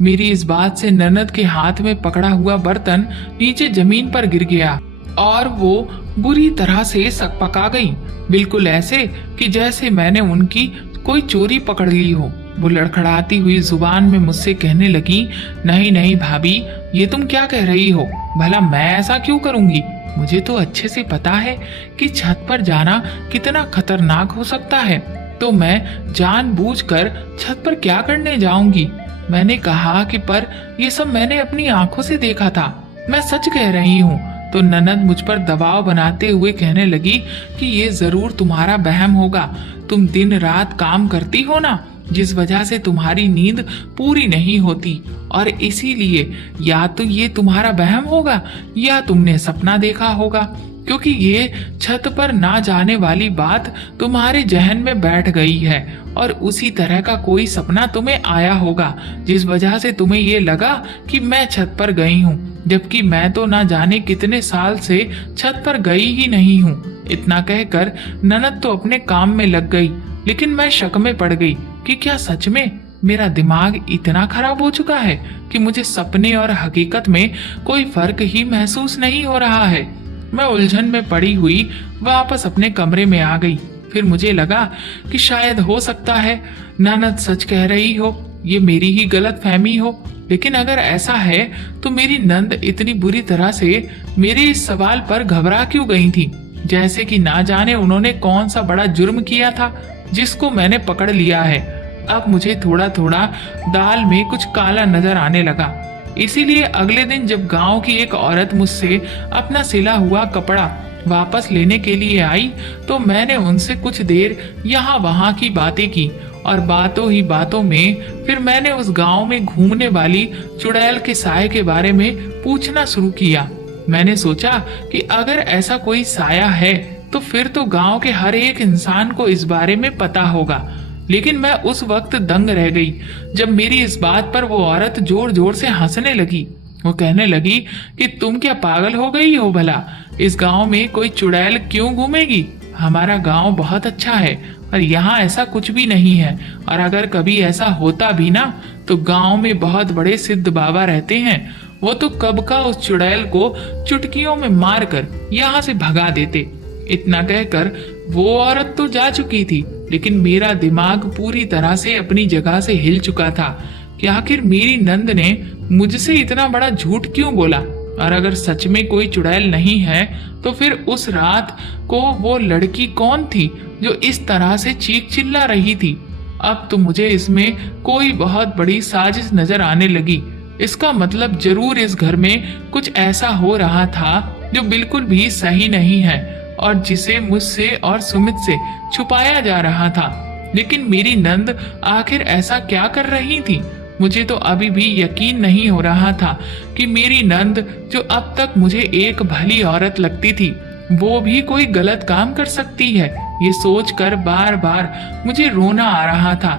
मेरी इस बात से ननद के हाथ में पकड़ा हुआ बर्तन नीचे जमीन पर गिर गया और वो बुरी तरह से सकपका गई, बिल्कुल ऐसे कि जैसे मैंने उनकी कोई चोरी पकड़ ली हो। वो लड़खड़ाती हुई जुबान में मुझसे कहने लगी, नहीं नहीं भाभी, ये तुम क्या कह रही हो? भला मैं ऐसा क्यों करूंगी? मुझे तो अच्छे से पता है कि छत पर जाना कितना खतरनाक हो सकता है, तो मैं जानबूझकर छत पर क्या करने जाऊंगी? मैंने कहा कि पर ये सब मैंने अपनी आंखों से देखा था, मैं सच कह रही हूँ। तो ननद मुझ पर दबाव बनाते हुए कहने लगी कि ये जरूर तुम्हारा वहम होगा। तुम दिन रात काम करती हो ना, जिस वजह से तुम्हारी नींद पूरी नहीं होती, और इसीलिए या तो ये तुम्हारा वहम होगा या तुमने सपना देखा होगा, क्योंकि ये छत पर ना जाने वाली बात तुम्हारे जहन में बैठ गई है और उसी तरह का कोई सपना तुम्हें आया होगा, जिस वजह से तुम्हें ये लगा कि मैं छत पर गई हूँ, जबकि मैं तो ना जाने कितने साल से छत पर गई ही नहीं हूँ। इतना कहकर ननद तो अपने काम में लग गई, लेकिन मैं शक में पड़ गई कि क्या सच में मेरा दिमाग इतना खराब हो चुका है कि मुझे सपने और हकीकत में कोई फर्क ही महसूस नहीं हो रहा है। मैं उलझन में पड़ी हुई वापस अपने कमरे में आ गई। फिर मुझे लगा कि शायद हो सकता है ननद सच कह रही हो, ये मेरी ही गलत फहमी हो। लेकिन अगर ऐसा है तो मेरी नंद इतनी बुरी तरह से मेरे इस सवाल पर घबरा क्यों गई थी, जैसे कि ना जाने उन्होंने कौन सा बड़ा जुर्म किया था जिसको मैंने पकड़ लिया है। अब मुझे थोड़ा थोड़ा दाल में कुछ काला नजर आने लगा। इसीलिए अगले दिन जब गांव की एक औरत मुझसे अपना सिला हुआ कपड़ा वापस लेने के लिए आई, तो मैंने उनसे कुछ देर यहाँ वहाँ की बातें की और बातों ही बातों में फिर मैंने उस गांव में घूमने वाली चुड़ैल के साये के बारे में पूछना शुरू किया। मैंने सोचा कि अगर ऐसा कोई साया है तो फिर तो गांव के हर एक इंसान को इस बारे में पता होगा। लेकिन मैं उस वक्त दंग रह गई जब मेरी इस बात पर वो औरत जोर जोर से हंसने लगी। वो कहने लगी कि तुम क्या पागल हो गई हो भला? इस गांव में कोई चुड़ैल क्यों घूमेगी? हमारा गांव बहुत अच्छा है और यहाँ ऐसा कुछ भी नहीं है, और अगर कभी ऐसा होता भी ना तो गांव में बहुत बड़े सिद्ध बाबा रहते हैं, वो तो कब का उस चुड़ैल को चुटकियों में मार कर यहाँ से भगा देते। इतना कहकर वो औरत तो जा चुकी थी, लेकिन मेरा दिमाग पूरी तरह से अपनी जगह से हिल चुका था कि आखिर मेरी नंद ने मुझसे इतना बड़ा झूठ क्यों बोला, और अगर सच में कोई चुड़ैल नहीं है तो फिर उस रात को वो लड़की कौन थी जो इस तरह से चीख चिल्ला रही थी। अब तो मुझे इसमें कोई बहुत बड़ी साजिश नजर आने लगी। इसका मतलब जरूर इस घर में कुछ ऐसा हो रहा था जो बिल्कुल भी सही नहीं है और जिसे मुझसे और सुमित से छुपाया जा रहा था। लेकिन मेरी नंद आखिर ऐसा क्या कर रही थी? मुझे तो अभी भी यकीन नहीं हो रहा था कि मेरी नंद, जो अब तक मुझे एक भली औरत लगती थी, वो भी कोई गलत काम कर सकती है। ये सोचकर बार बार मुझे रोना आ रहा था,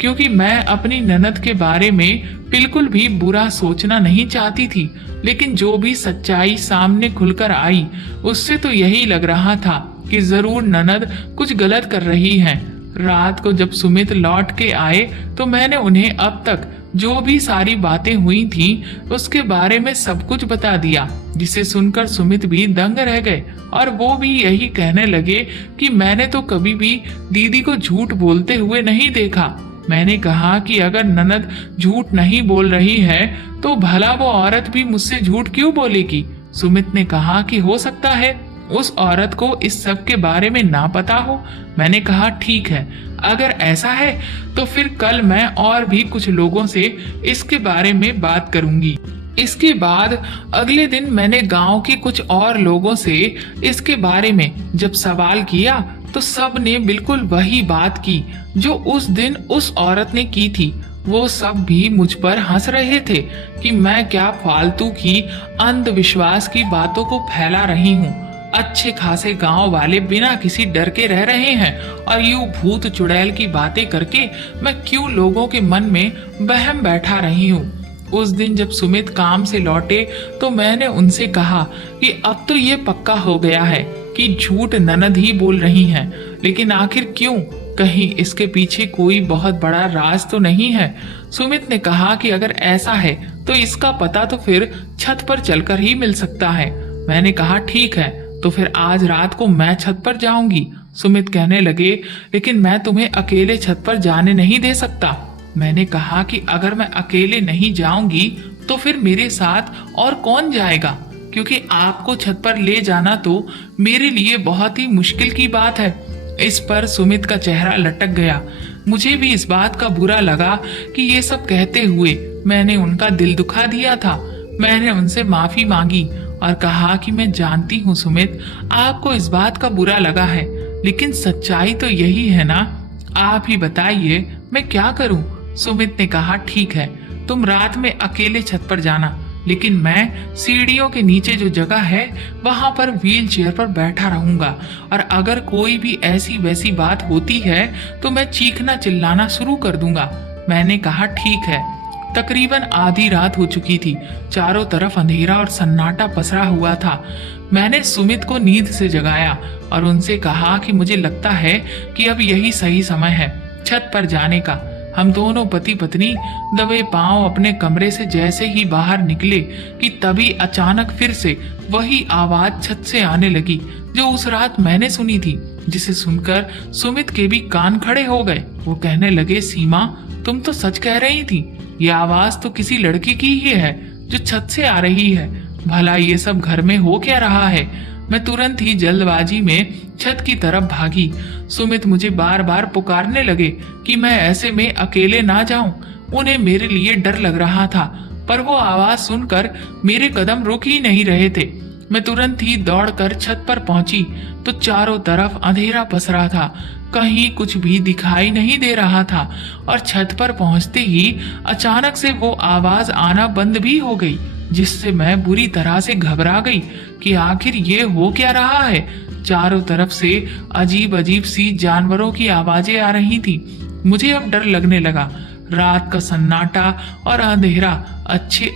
क्योंकि मैं अपनी ननद के बारे में बिल्कुल भी बुरा सोचना नहीं चाहती थी। लेकिन जो भी सच्चाई सामने खुलकर आई, उससे तो यही लग रहा था कि जरूर ननद कुछ गलत कर रही है। रात को जब सुमित लौट के आए तो मैंने उन्हें अब तक जो भी सारी बातें हुई थी उसके बारे में सब कुछ बता दिया, जिसे सुनकर सुमित भी दंग रह गए और वो भी यही कहने लगे कि मैंने तो कभी भी दीदी को झूठ बोलते हुए नहीं देखा। मैंने कहा कि अगर ननद झूठ नहीं बोल रही है तो भला वो औरत भी मुझसे झूठ क्यों बोलेगी? सुमित ने कहा कि हो सकता है उस औरत को इस सब के बारे में ना पता हो। मैंने कहा ठीक है, अगर ऐसा है तो फिर कल मैं और भी कुछ लोगों से इसके बारे में बात करूंगी। इसके बाद अगले दिन मैंने गांव के कुछ और लोगों से इसके बारे में जब सवाल किया तो सब ने बिल्कुल वही बात की जो उस दिन उस औरत ने की थी। वो सब भी मुझ पर हंस रहे थे कि मैं क्या फालतू की अंधविश्वास की बातों को फैला रही हूँ। अच्छे खासे गांव वाले बिना किसी डर के रह रहे हैं और यूं भूत चुड़ैल की बातें करके मैं क्यों लोगों के मन में वहम बैठा रही हूँ। उस दिन जब सुमित काम से लौटे तो मैंने उनसे कहा कि अब तो ये पक्का हो गया है कि झूठ ननद ही बोल रही हैं, लेकिन आखिर क्यों? कहीं इसके पीछे कोई बहुत बड़ा राज तो नहीं है? सुमित ने कहा कि अगर ऐसा है तो इसका पता तो फिर छत पर चलकर ही मिल सकता है। मैंने कहा ठीक है, तो फिर आज रात को मैं छत पर जाऊंगी। सुमित कहने लगे लेकिन मैं तुम्हें अकेले छत पर जाने नहीं दे सकता। मैंने कहा कि अगर मैं अकेले नहीं जाऊंगी तो फिर मेरे साथ और कौन जाएगा, क्योंकि आपको छत पर ले जाना तो मेरे लिए बहुत ही मुश्किल की बात है। इस पर सुमित का चेहरा लटक गया। मुझे भी इस बात का बुरा लगा कि ये सब कहते हुए मैंने उनका दिल दुखा दिया था। मैंने उनसे माफी मांगी और कहा कि मैं जानती हूँ सुमित, आपको इस बात का बुरा लगा है, लेकिन सच्चाई तो यही है ना। आप ही बताइए मैं क्या करूं? सुमित ने कहा ठीक है, तुम रात में अकेले छत पर जाना, लेकिन मैं सीढ़ियों के नीचे जो जगह है वहां पर व्हील चेयर पर बैठा रहूंगा और अगर कोई भी ऐसी वैसी बात होती है तो मैं चीखना चिल्लाना शुरू कर दूंगा। मैंने कहा ठीक है। तकरीबन आधी रात हो चुकी थी। चारों तरफ अंधेरा और सन्नाटा पसरा हुआ था। मैंने सुमित को नींद से जगाया और उनसे कहा कि मुझे लगता है कि अब यही सही समय है छत पर जाने का। हम दोनों पति पत्नी दबे पांव अपने कमरे से जैसे ही बाहर निकले कि तभी अचानक फिर से वही आवाज छत से आने लगी जो उस रात मैंने सुनी थी, जिसे सुनकर सुमित के भी कान खड़े हो गए। वो कहने लगे सीमा, तुम तो सच कह रही थी, ये आवाज तो किसी लड़की की ही है जो छत से आ रही है। भला ये सब घर में हो क्या रहा है? मैं तुरंत ही जल्दबाजी में छत की तरफ भागी। सुमित मुझे बार बार पुकारने लगे कि मैं ऐसे में अकेले ना जाऊं। उन्हें मेरे लिए डर लग रहा था, पर वो आवाज सुनकर मेरे कदम रुक ही नहीं रहे थे। मैं तुरंत ही दौड़कर छत पर पहुंची तो चारों तरफ अंधेरा पसरा था, कहीं कुछ भी दिखाई नहीं दे रहा था और छत पर पहुंचते ही अचानक से वो आवाज आना बंद भी हो गई, जिससे मैं बुरी तरह से घबरा गई कि आखिर ये हो क्या रहा है। चारों तरफ से अजीब अजीब सी जानवरों की आवाजें आ रही थी। मुझे अब डर लगने लगा। रात का सन्नाटा और अंधेरा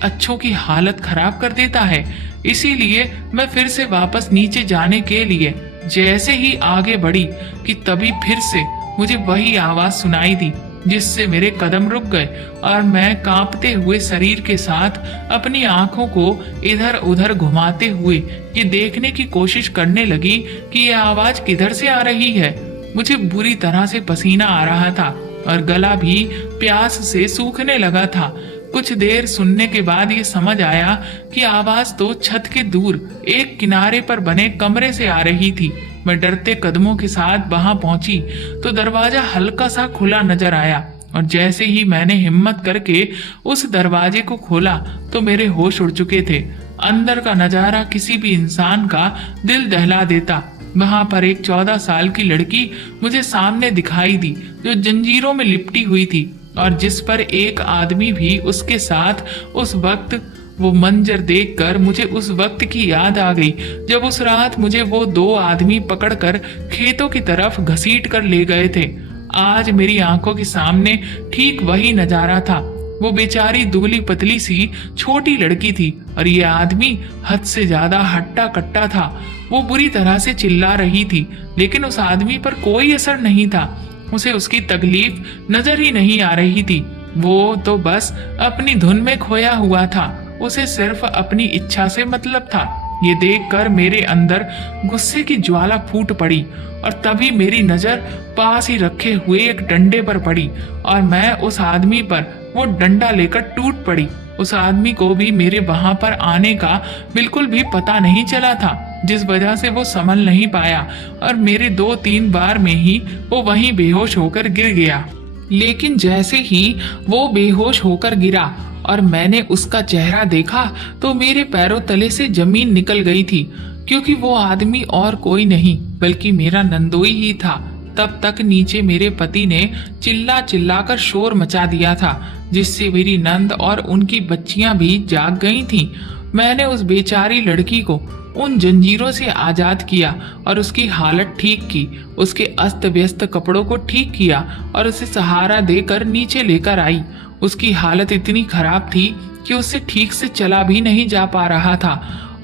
अच्छों की हालत खराब कर देता है। इसीलिए मैं फिर से वापस नीचे जाने के लिए जैसे ही आगे बढ़ी कि तभी फिर से मुझे वही आवाज सुनाई दी, जिससे मेरे कदम रुक गए और मैं कांपते हुए शरीर के साथ अपनी आंखों को इधर उधर घुमाते हुए ये देखने की कोशिश करने लगी कि ये आवाज किधर से आ रही है। मुझे बुरी तरह से पसीना आ रहा था और गला भी प्यास से सूखने लगा था। कुछ देर सुनने के बाद ये समझ आया कि आवाज तो छत के दूर एक किनारे पर बने कमरे से आ रही थी। मैं डरते कदमों के साथ वहां पहुंची तो दरवाजा हल्का सा खुला नजर आया और जैसे ही मैंने हिम्मत करके उस दरवाजे को खोला तो मेरे होश उड़ चुके थे। अंदर का नजारा किसी भी इंसान का दिल दहला देता। वहां पर एक 14 साल की लड़की मुझे सामने दिखाई दी, जो जंजीरों में लिपटी हुई थी और जिस पर एक आदमी भी उसके साथ। उस वक्त वो मंजर देखकर मुझे उस वक्त की याद आ गई जब उस रात मुझे वो 2 आदमी पकड़कर खेतों की तरफ घसीट कर ले गए थे। आज मेरी आंखों के सामने ठीक वही नजारा था। वो बेचारी दुबली पतली सी छोटी लड़की थी और ये आदमी हद से ज्यादा हट्टा कट्टा था। वो बुरी तरह से चिल्ला रही थी, लेकिन उस आदमी पर कोई असर नहीं था। उसे उसकी तकलीफ नजर ही नहीं आ रही थी। वो तो बस अपनी धुन में खोया हुआ था। उसे सिर्फ अपनी इच्छा से मतलब था। ये देखकर मेरे अंदर गुस्से की ज्वाला फूट पड़ी और तभी मेरी नजर पास ही रखे हुए एक डंडे पर पड़ी और मैं उस आदमी पर वो डंडा लेकर टूट पड़ी। उस आदमी को भी मेरे वहां पर आने का बिल्कुल भी पता नहीं चला था, जिस वजह से वो संभल नहीं पाया और मेरे 2-3 बार में ही वो वहीं बेहोश होकर गिर गया। लेकिन जैसे ही वो बेहोश होकर गिरा और मैंने उसका चेहरा देखा तो मेरे पैरों तले से जमीन निकल गई थी, क्योंकि वो आदमी और कोई नहीं बल्कि मेरा नंदोई ही था। तब तक नीचे मेरे पति ने चिल्ला चिल्ला कर शोर मचा दिया था, जिससे मेरी नंद और उनकी बच्चियां भी जाग गई थीं। मैंने उस बेचारी लड़की को उन जंजीरों से आजाद किया और उसकी हालत ठीक की, उसके अस्त व्यस्त कपड़ों को ठीक किया और उसे सहारा देकर नीचे लेकर आई। उसकी हालत इतनी खराब थी कि उससे ठीक से चला भी नहीं जा पा रहा था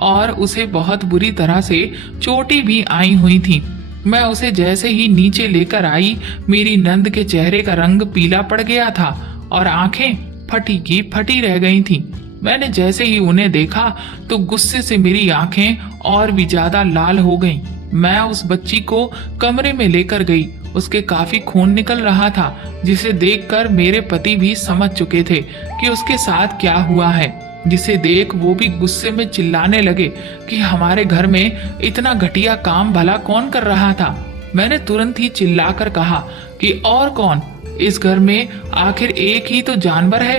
और उसे बहुत बुरी तरह से चोटें भी आई हुई थी। मैं उसे जैसे ही नीचे लेकर आई, मेरी नंद के चेहरे का रंग पीला पड़ गया था और आंखें फटी की फटी रह गई थीं। मैंने जैसे ही उन्हें देखा तो गुस्से से मेरी आंखें और भी ज्यादा लाल हो गईं। मैं उस बच्ची को कमरे में लेकर गई। उसके काफी खून निकल रहा था, जिसे देखकर मेरे पति भी समझ चुके थे कि उसके साथ क्या हुआ है, जिसे देख वो भी गुस्से में चिल्लाने लगे कि हमारे घर में इतना घटिया काम भला कौन कर रहा था। मैंने तुरंत ही चिल्लाकर कहा कि और कौन, इस घर में आखिर एक ही तो जानवर है,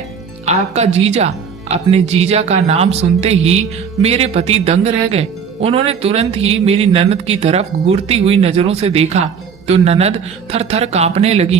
आपका जीजा। अपने जीजा का नाम सुनते ही मेरे पति दंग रह गए। उन्होंने तुरंत ही मेरी ननद की तरफ घूरती हुई नजरों से देखा तो ननद थर-थर कांपने लगी।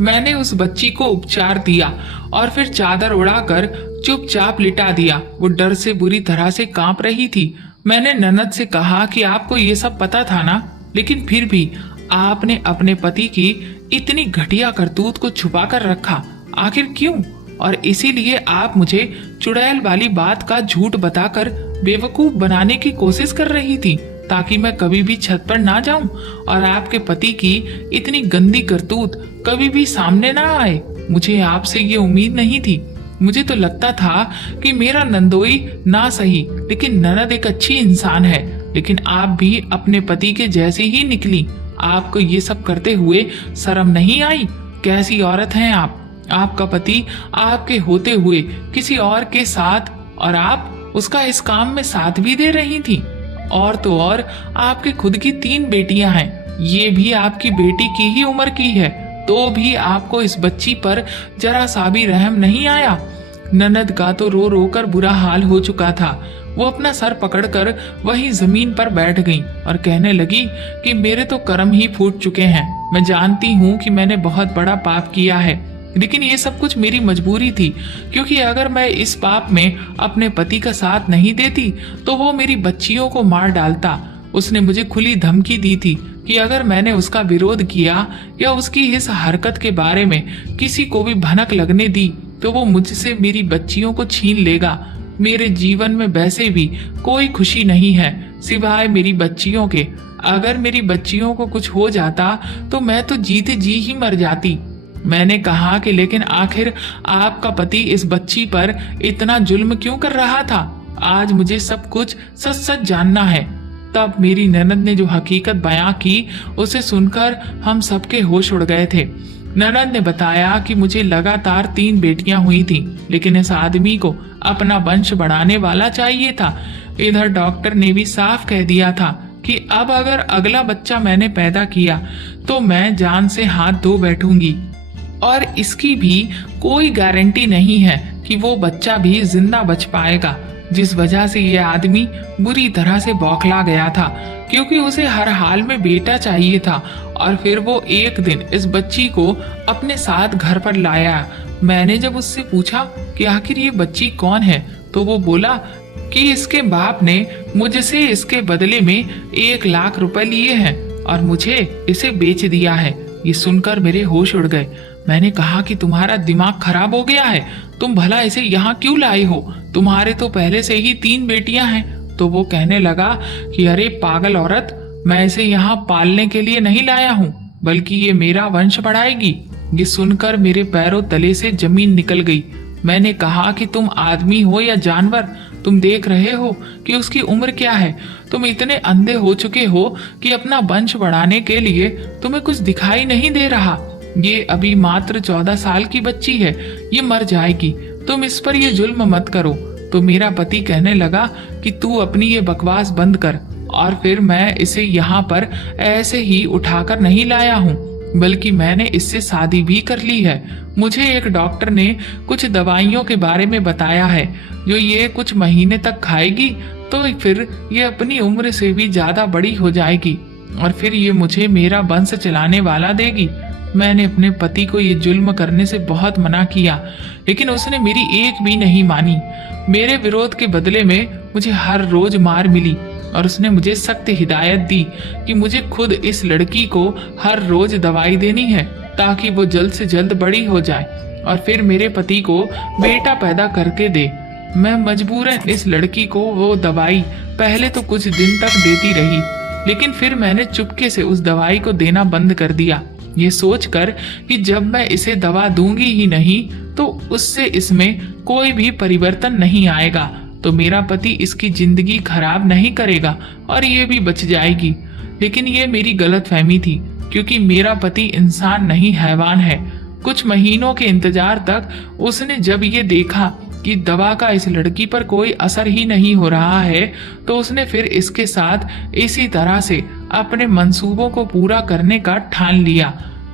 मैंने उस बच्ची को उपचार दिया और फिर चादर उड़ाकर चुपचाप लिटा दिया। वो डर से बुरी तरह से कांप रही थी। मैंने ननद से कहा कि आपको ये सब पता था ना, लेकिन फिर भी आपने अपने पति की इतनी घटिया करतूत को छुपा कर रखा, आखिर क्यों? और इसीलिए आप मुझे चुड़ैल वाली बात का झूठ बताकर बेवकूफ बनाने की कोशिश कर रही थी, ताकि मैं कभी भी छत पर ना जाऊं और आपके पति की इतनी गंदी करतूत कभी भी सामने ना आए। मुझे आपसे ये उम्मीद नहीं थी। मुझे तो लगता था कि मेरा नंदोई ना सही, लेकिन ननद एक अच्छी इंसान है, लेकिन आप भी अपने पति के जैसी ही निकली। आपको ये सब करते हुए शर्म नहीं आई? कैसी औरत हैं आप? आपका पति आपके होते हुए किसी और के साथ, और आप उसका इस काम में साथ भी दे रही थी। और तो और आपके खुद की 3 बेटियां हैं, ये भी आपकी बेटी की ही उम्र की है, तो भी आपको इस बच्ची पर जरा सा भी रहम नहीं आया। ननद का तो रो रो कर बुरा हाल हो चुका था। वो अपना सर पकड़कर वहीं जमीन पर बैठ गई और कहने लगी कि मेरे तो कर्म ही फूट चुके हैं। मैं जानती हूँ कि मैंने बहुत बड़ा पाप किया है, लेकिन ये सब कुछ मेरी मजबूरी थी, क्योंकि अगर मैं इस पाप में अपने पति का साथ नहीं देती तो वो मेरी बच्चियों को मार डालता। उसने मुझे खुली धमकी दी थी कि अगर मैंने उसका विरोध किया या उसकी इस हरकत के बारे में किसी को भी भनक लगने दी तो वो मुझसे मेरी बच्चियों को छीन लेगा। मेरे जीवन में वैसे भी कोई खुशी नहीं है सिवाय मेरी बच्चियों के। अगर मेरी बच्चियों को कुछ हो जाता तो मैं तो जीते जी ही मर जाती। मैंने कहा कि लेकिन आखिर आपका पति इस बच्ची पर इतना जुल्म क्यों कर रहा था? आज मुझे सब कुछ सच सच जानना है। तब मेरी ननद ने जो हकीकत बयां की, उसे सुनकर हम सबके होश उड़ गए थे। ननद ने बताया कि मुझे लगातार 3 बेटियां हुई थीं, लेकिन इस आदमी को अपना वंश बढ़ाने वाला चाहिए था। इधर डॉक्टर ने भी साफ कह दिया था कि अब अगर अगला बच्चा मैंने पैदा किया तो मैं जान से हाथ धो बैठूंगी, और इसकी भी कोई गारंटी नहीं है कि वो बच्चा भी जिंदा बच पाएगा। जिस वजह से ये आदमी बुरी तरह से बौखला गया था, क्योंकि उसे हर हाल में बेटा चाहिए था। और फिर वो एक दिन इस बच्ची को अपने साथ घर पर लाया। मैंने जब उससे पूछा कि आखिर ये बच्ची कौन है, तो वो बोला कि इसके बाप ने मुझसे इसके बदले में 1 लाख रुपए लिए हैं और मुझे इसे बेच दिया है। ये सुनकर मेरे होश उड़ गए। मैंने कहा कि तुम्हारा दिमाग खराब हो गया है, तुम भला इसे यहाँ क्यों लाए हो? तुम्हारे तो पहले से ही 3 बेटियां हैं। तो वो कहने लगा कि अरे पागल औरत, मैं इसे यहाँ पालने के लिए नहीं लाया हूँ, बल्कि ये मेरा वंश बढ़ाएगी। ये सुनकर मेरे पैरों तले से जमीन निकल गई। मैंने कहा कि तुम आदमी हो या जानवर, तुम देख रहे हो कि उसकी उम्र क्या है? तुम इतने अंधे हो चुके हो कि अपना वंश बढ़ाने के लिए तुम्हें कुछ दिखाई नहीं दे रहा। ये अभी मात्र 14 साल की बच्ची है, ये मर जाएगी, तुम इस पर ये जुल्म मत करो। तो मेरा पति कहने लगा कि तू अपनी ये बकवास बंद कर। और फिर मैं इसे यहाँ पर ऐसे ही उठाकर नहीं लाया हूँ, बल्कि मैंने इससे शादी भी कर ली है। मुझे एक डॉक्टर ने कुछ दवाइयों के बारे में बताया है, जो ये कुछ महीने तक खाएगी तो फिर ये अपनी उम्र से भी ज्यादा बड़ी हो जाएगी और फिर ये मुझे मेरा वंश चलाने वाला देगी। मैंने अपने पति को ये जुल्म करने से बहुत मना किया, लेकिन उसने मेरी एक भी नहीं मानी। मेरे विरोध के बदले में मुझे हर रोज मार मिली और उसने मुझे सख्त हिदायत दी कि मुझे खुद इस लड़की को हर रोज दवाई देनी है ताकि वो जल्द से जल्द बड़ी हो जाए और फिर मेरे पति को बेटा पैदा करके दे। मैं मजबूरन इस लड़की को वो दवाई पहले तो कुछ दिन तक देती रही, लेकिन फिर मैंने चुपके से उस दवाई को देना बंद कर दिया, ये सोचकर कि जब मैं इसे दवा दूंगी ही नहीं तो उससे इसमें कोई भी परिवर्तन नहीं आएगा, तो मेरा पति इसकी जिंदगी खराब नहीं करेगा और ये भी बच जाएगी। लेकिन ये मेरी गलतफहमी थी, क्योंकि मेरा पति इंसान नहीं हैवान है। कुछ महीनों के इंतजार तक उसने जब ये देखा कि दवा का इस लड़की पर कोई असर ही नहीं हो रहा है, तो उसने फिर इसके साथ इसी तरह से अपने मंसूबों को पूरा करने का ठान लिया।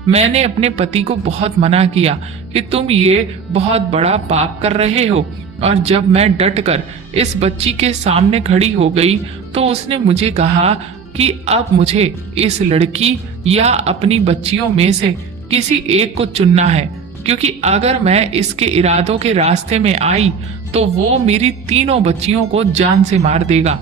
मैंने अपने पति को बहुत मना किया कि तुम ये बहुत बड़ा पाप कर रहे हो, और जब मैं डटकर इस बच्ची के सामने खड़ी हो गई तो उसने मुझे कहा कि अब मुझे इस लड़की या अपनी बच्चियों में से किसी एक को चुनना है, क्योंकि अगर मैं इसके इरादों के रास्ते में आई तो वो मेरी तीनों बच्चियों को जान से मार देगा।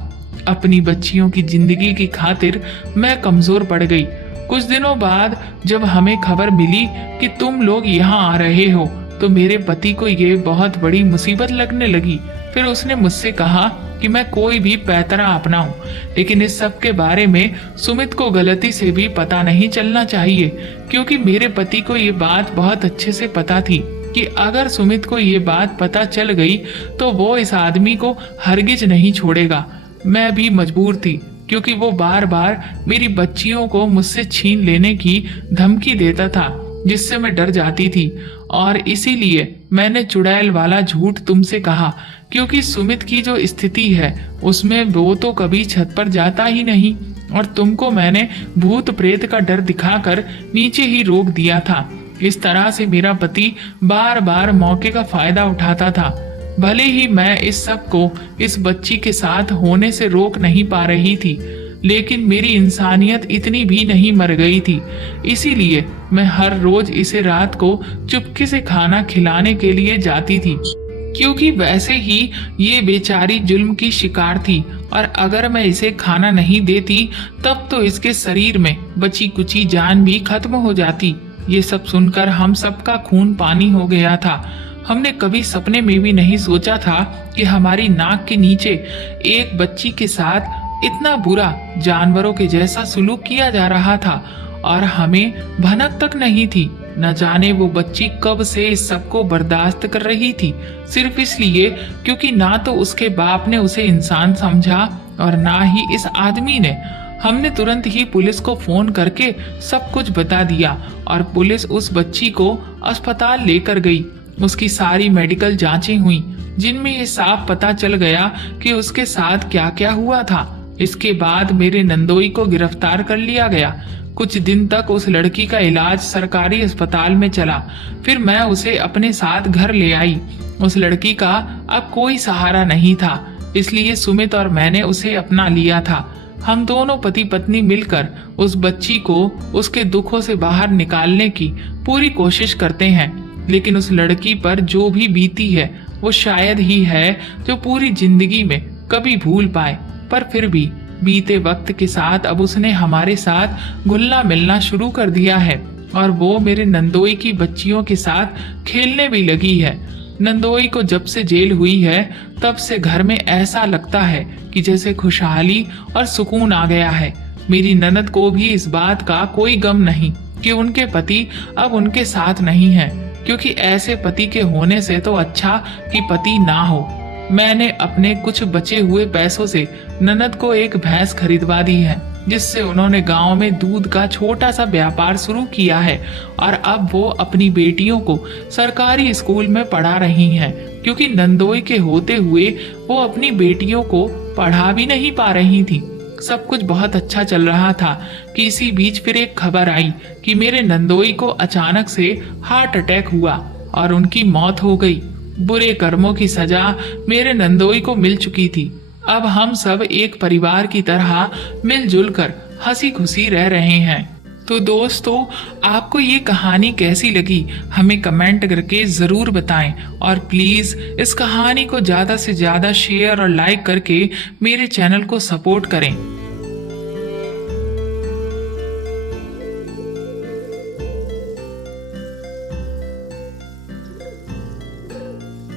अपनी बच्चियों की जिंदगी की खातिर मैं कमजोर पड़ गई। कुछ दिनों बाद जब हमें खबर मिली कि तुम लोग यहाँ आ रहे हो, तो मेरे पति को ये बहुत बड़ी मुसीबत लगने लगी। फिर उसने मुझसे कहा कि मैं कोई भी पैतरा अपनाऊं, लेकिन इस सब के बारे में सुमित को गलती से भी पता नहीं चलना चाहिए, क्योंकि मेरे पति को ये बात बहुत अच्छे से पता थी कि अगर सुमित को ये बात पता चल गई तो वो इस आदमी को हरगिज नहीं छोड़ेगा। मैं भी मजबूर थी, क्योंकि वो बार बार मेरी बच्चियों को मुझसे छीन लेने की धमकी देता था, जिससे मैं डर जाती थी। और इसीलिए मैंने चुड़ैल वाला झूठ तुमसे कहा, क्योंकि सुमित की जो स्थिति है उसमें वो तो कभी छत पर जाता ही नहीं, और तुमको मैंने भूत प्रेत का डर दिखाकर नीचे ही रोक दिया था। इस तरह से मेरा पति बार बार मौके का फायदा उठाता था। भले ही मैं इस सब को इस बच्ची के साथ होने से रोक नहीं पा रही थी, लेकिन मेरी इंसानियत इतनी भी नहीं मर गई थी। इसीलिए मैं हर रोज इसे रात को चुपके से खाना खिलाने के लिए जाती थी, क्योंकि वैसे ही ये बेचारी जुल्म की शिकार थी, और अगर मैं इसे खाना नहीं देती तब तो इसके शरीर में बची कुची जान भी खत्म हो जाती। ये सब सुनकर हम सबका खून पानी हो गया था। हमने कभी सपने में भी नहीं सोचा था कि हमारी नाक के नीचे एक बच्ची के साथ इतना बुरा जानवरों के जैसा सलूक किया जा रहा था, और हमें भनक तक नहीं थी। न जाने वो बच्ची कब से इस सबको बर्दाश्त कर रही थी, सिर्फ इसलिए क्योंकि ना तो उसके बाप ने उसे इंसान समझा और ना ही इस आदमी ने। हमने तुरंत ही पुलिस को फोन करके सब कुछ बता दिया, और पुलिस उस बच्ची को अस्पताल लेकर गई। उसकी सारी मेडिकल जांचें हुई, जिनमें ये साफ पता चल गया कि उसके साथ क्या क्या हुआ था। इसके बाद मेरे नंदोई को गिरफ्तार कर लिया गया। कुछ दिन तक उस लड़की का इलाज सरकारी अस्पताल में चला। फिर मैं उसे अपने साथ घर ले आई। उस लड़की का अब कोई सहारा नहीं था, इसलिए सुमित और मैंने उसे अपना लिया था। हम दोनों पति पत्नी मिलकर उस बच्ची को उसके दुखों से बाहर निकालने की पूरी कोशिश करते हैं, लेकिन उस लड़की पर जो भी बीती है वो शायद ही है जो पूरी जिंदगी में कभी भूल पाए। पर फिर भी बीते वक्त के साथ अब उसने हमारे साथ घुलना मिलना शुरू कर दिया है और वो मेरे नंदोई की बच्चियों के साथ खेलने भी लगी है। नंदोई को जब से जेल हुई है तब से घर में ऐसा लगता है कि जैसे खुशहाली और सुकून आ गया है। मेरी ननद को भी इस बात का कोई गम नहीं कि उनके पति अब उनके साथ नहीं है, क्योंकि ऐसे पति के होने से तो अच्छा कि पति ना हो। मैंने अपने कुछ बचे हुए पैसों से ननद को एक भैंस खरीदवा दी है, जिससे उन्होंने गांव में दूध का छोटा सा व्यापार शुरू किया है और अब वो अपनी बेटियों को सरकारी स्कूल में पढ़ा रही हैं, क्योंकि नंदोई के होते हुए वो अपनी बेटियों को पढ़ा भी नहीं पा रही थी। सब कुछ बहुत अच्छा चल रहा था कि इसी बीच फिर एक खबर आई कि मेरे नंदोई को अचानक से हार्ट अटैक हुआ और उनकी मौत हो गई। बुरे कर्मों की सजा मेरे नंदोई को मिल चुकी थी। अब हम सब एक परिवार की तरह मिलजुल कर हंसी खुशी रह रहे हैं। तो दोस्तों, आपको ये कहानी कैसी लगी हमें कमेंट करके ज़रूर बताएं और प्लीज़ इस कहानी को ज़्यादा से ज़्यादा शेयर और लाइक करके मेरे चैनल को सपोर्ट करें।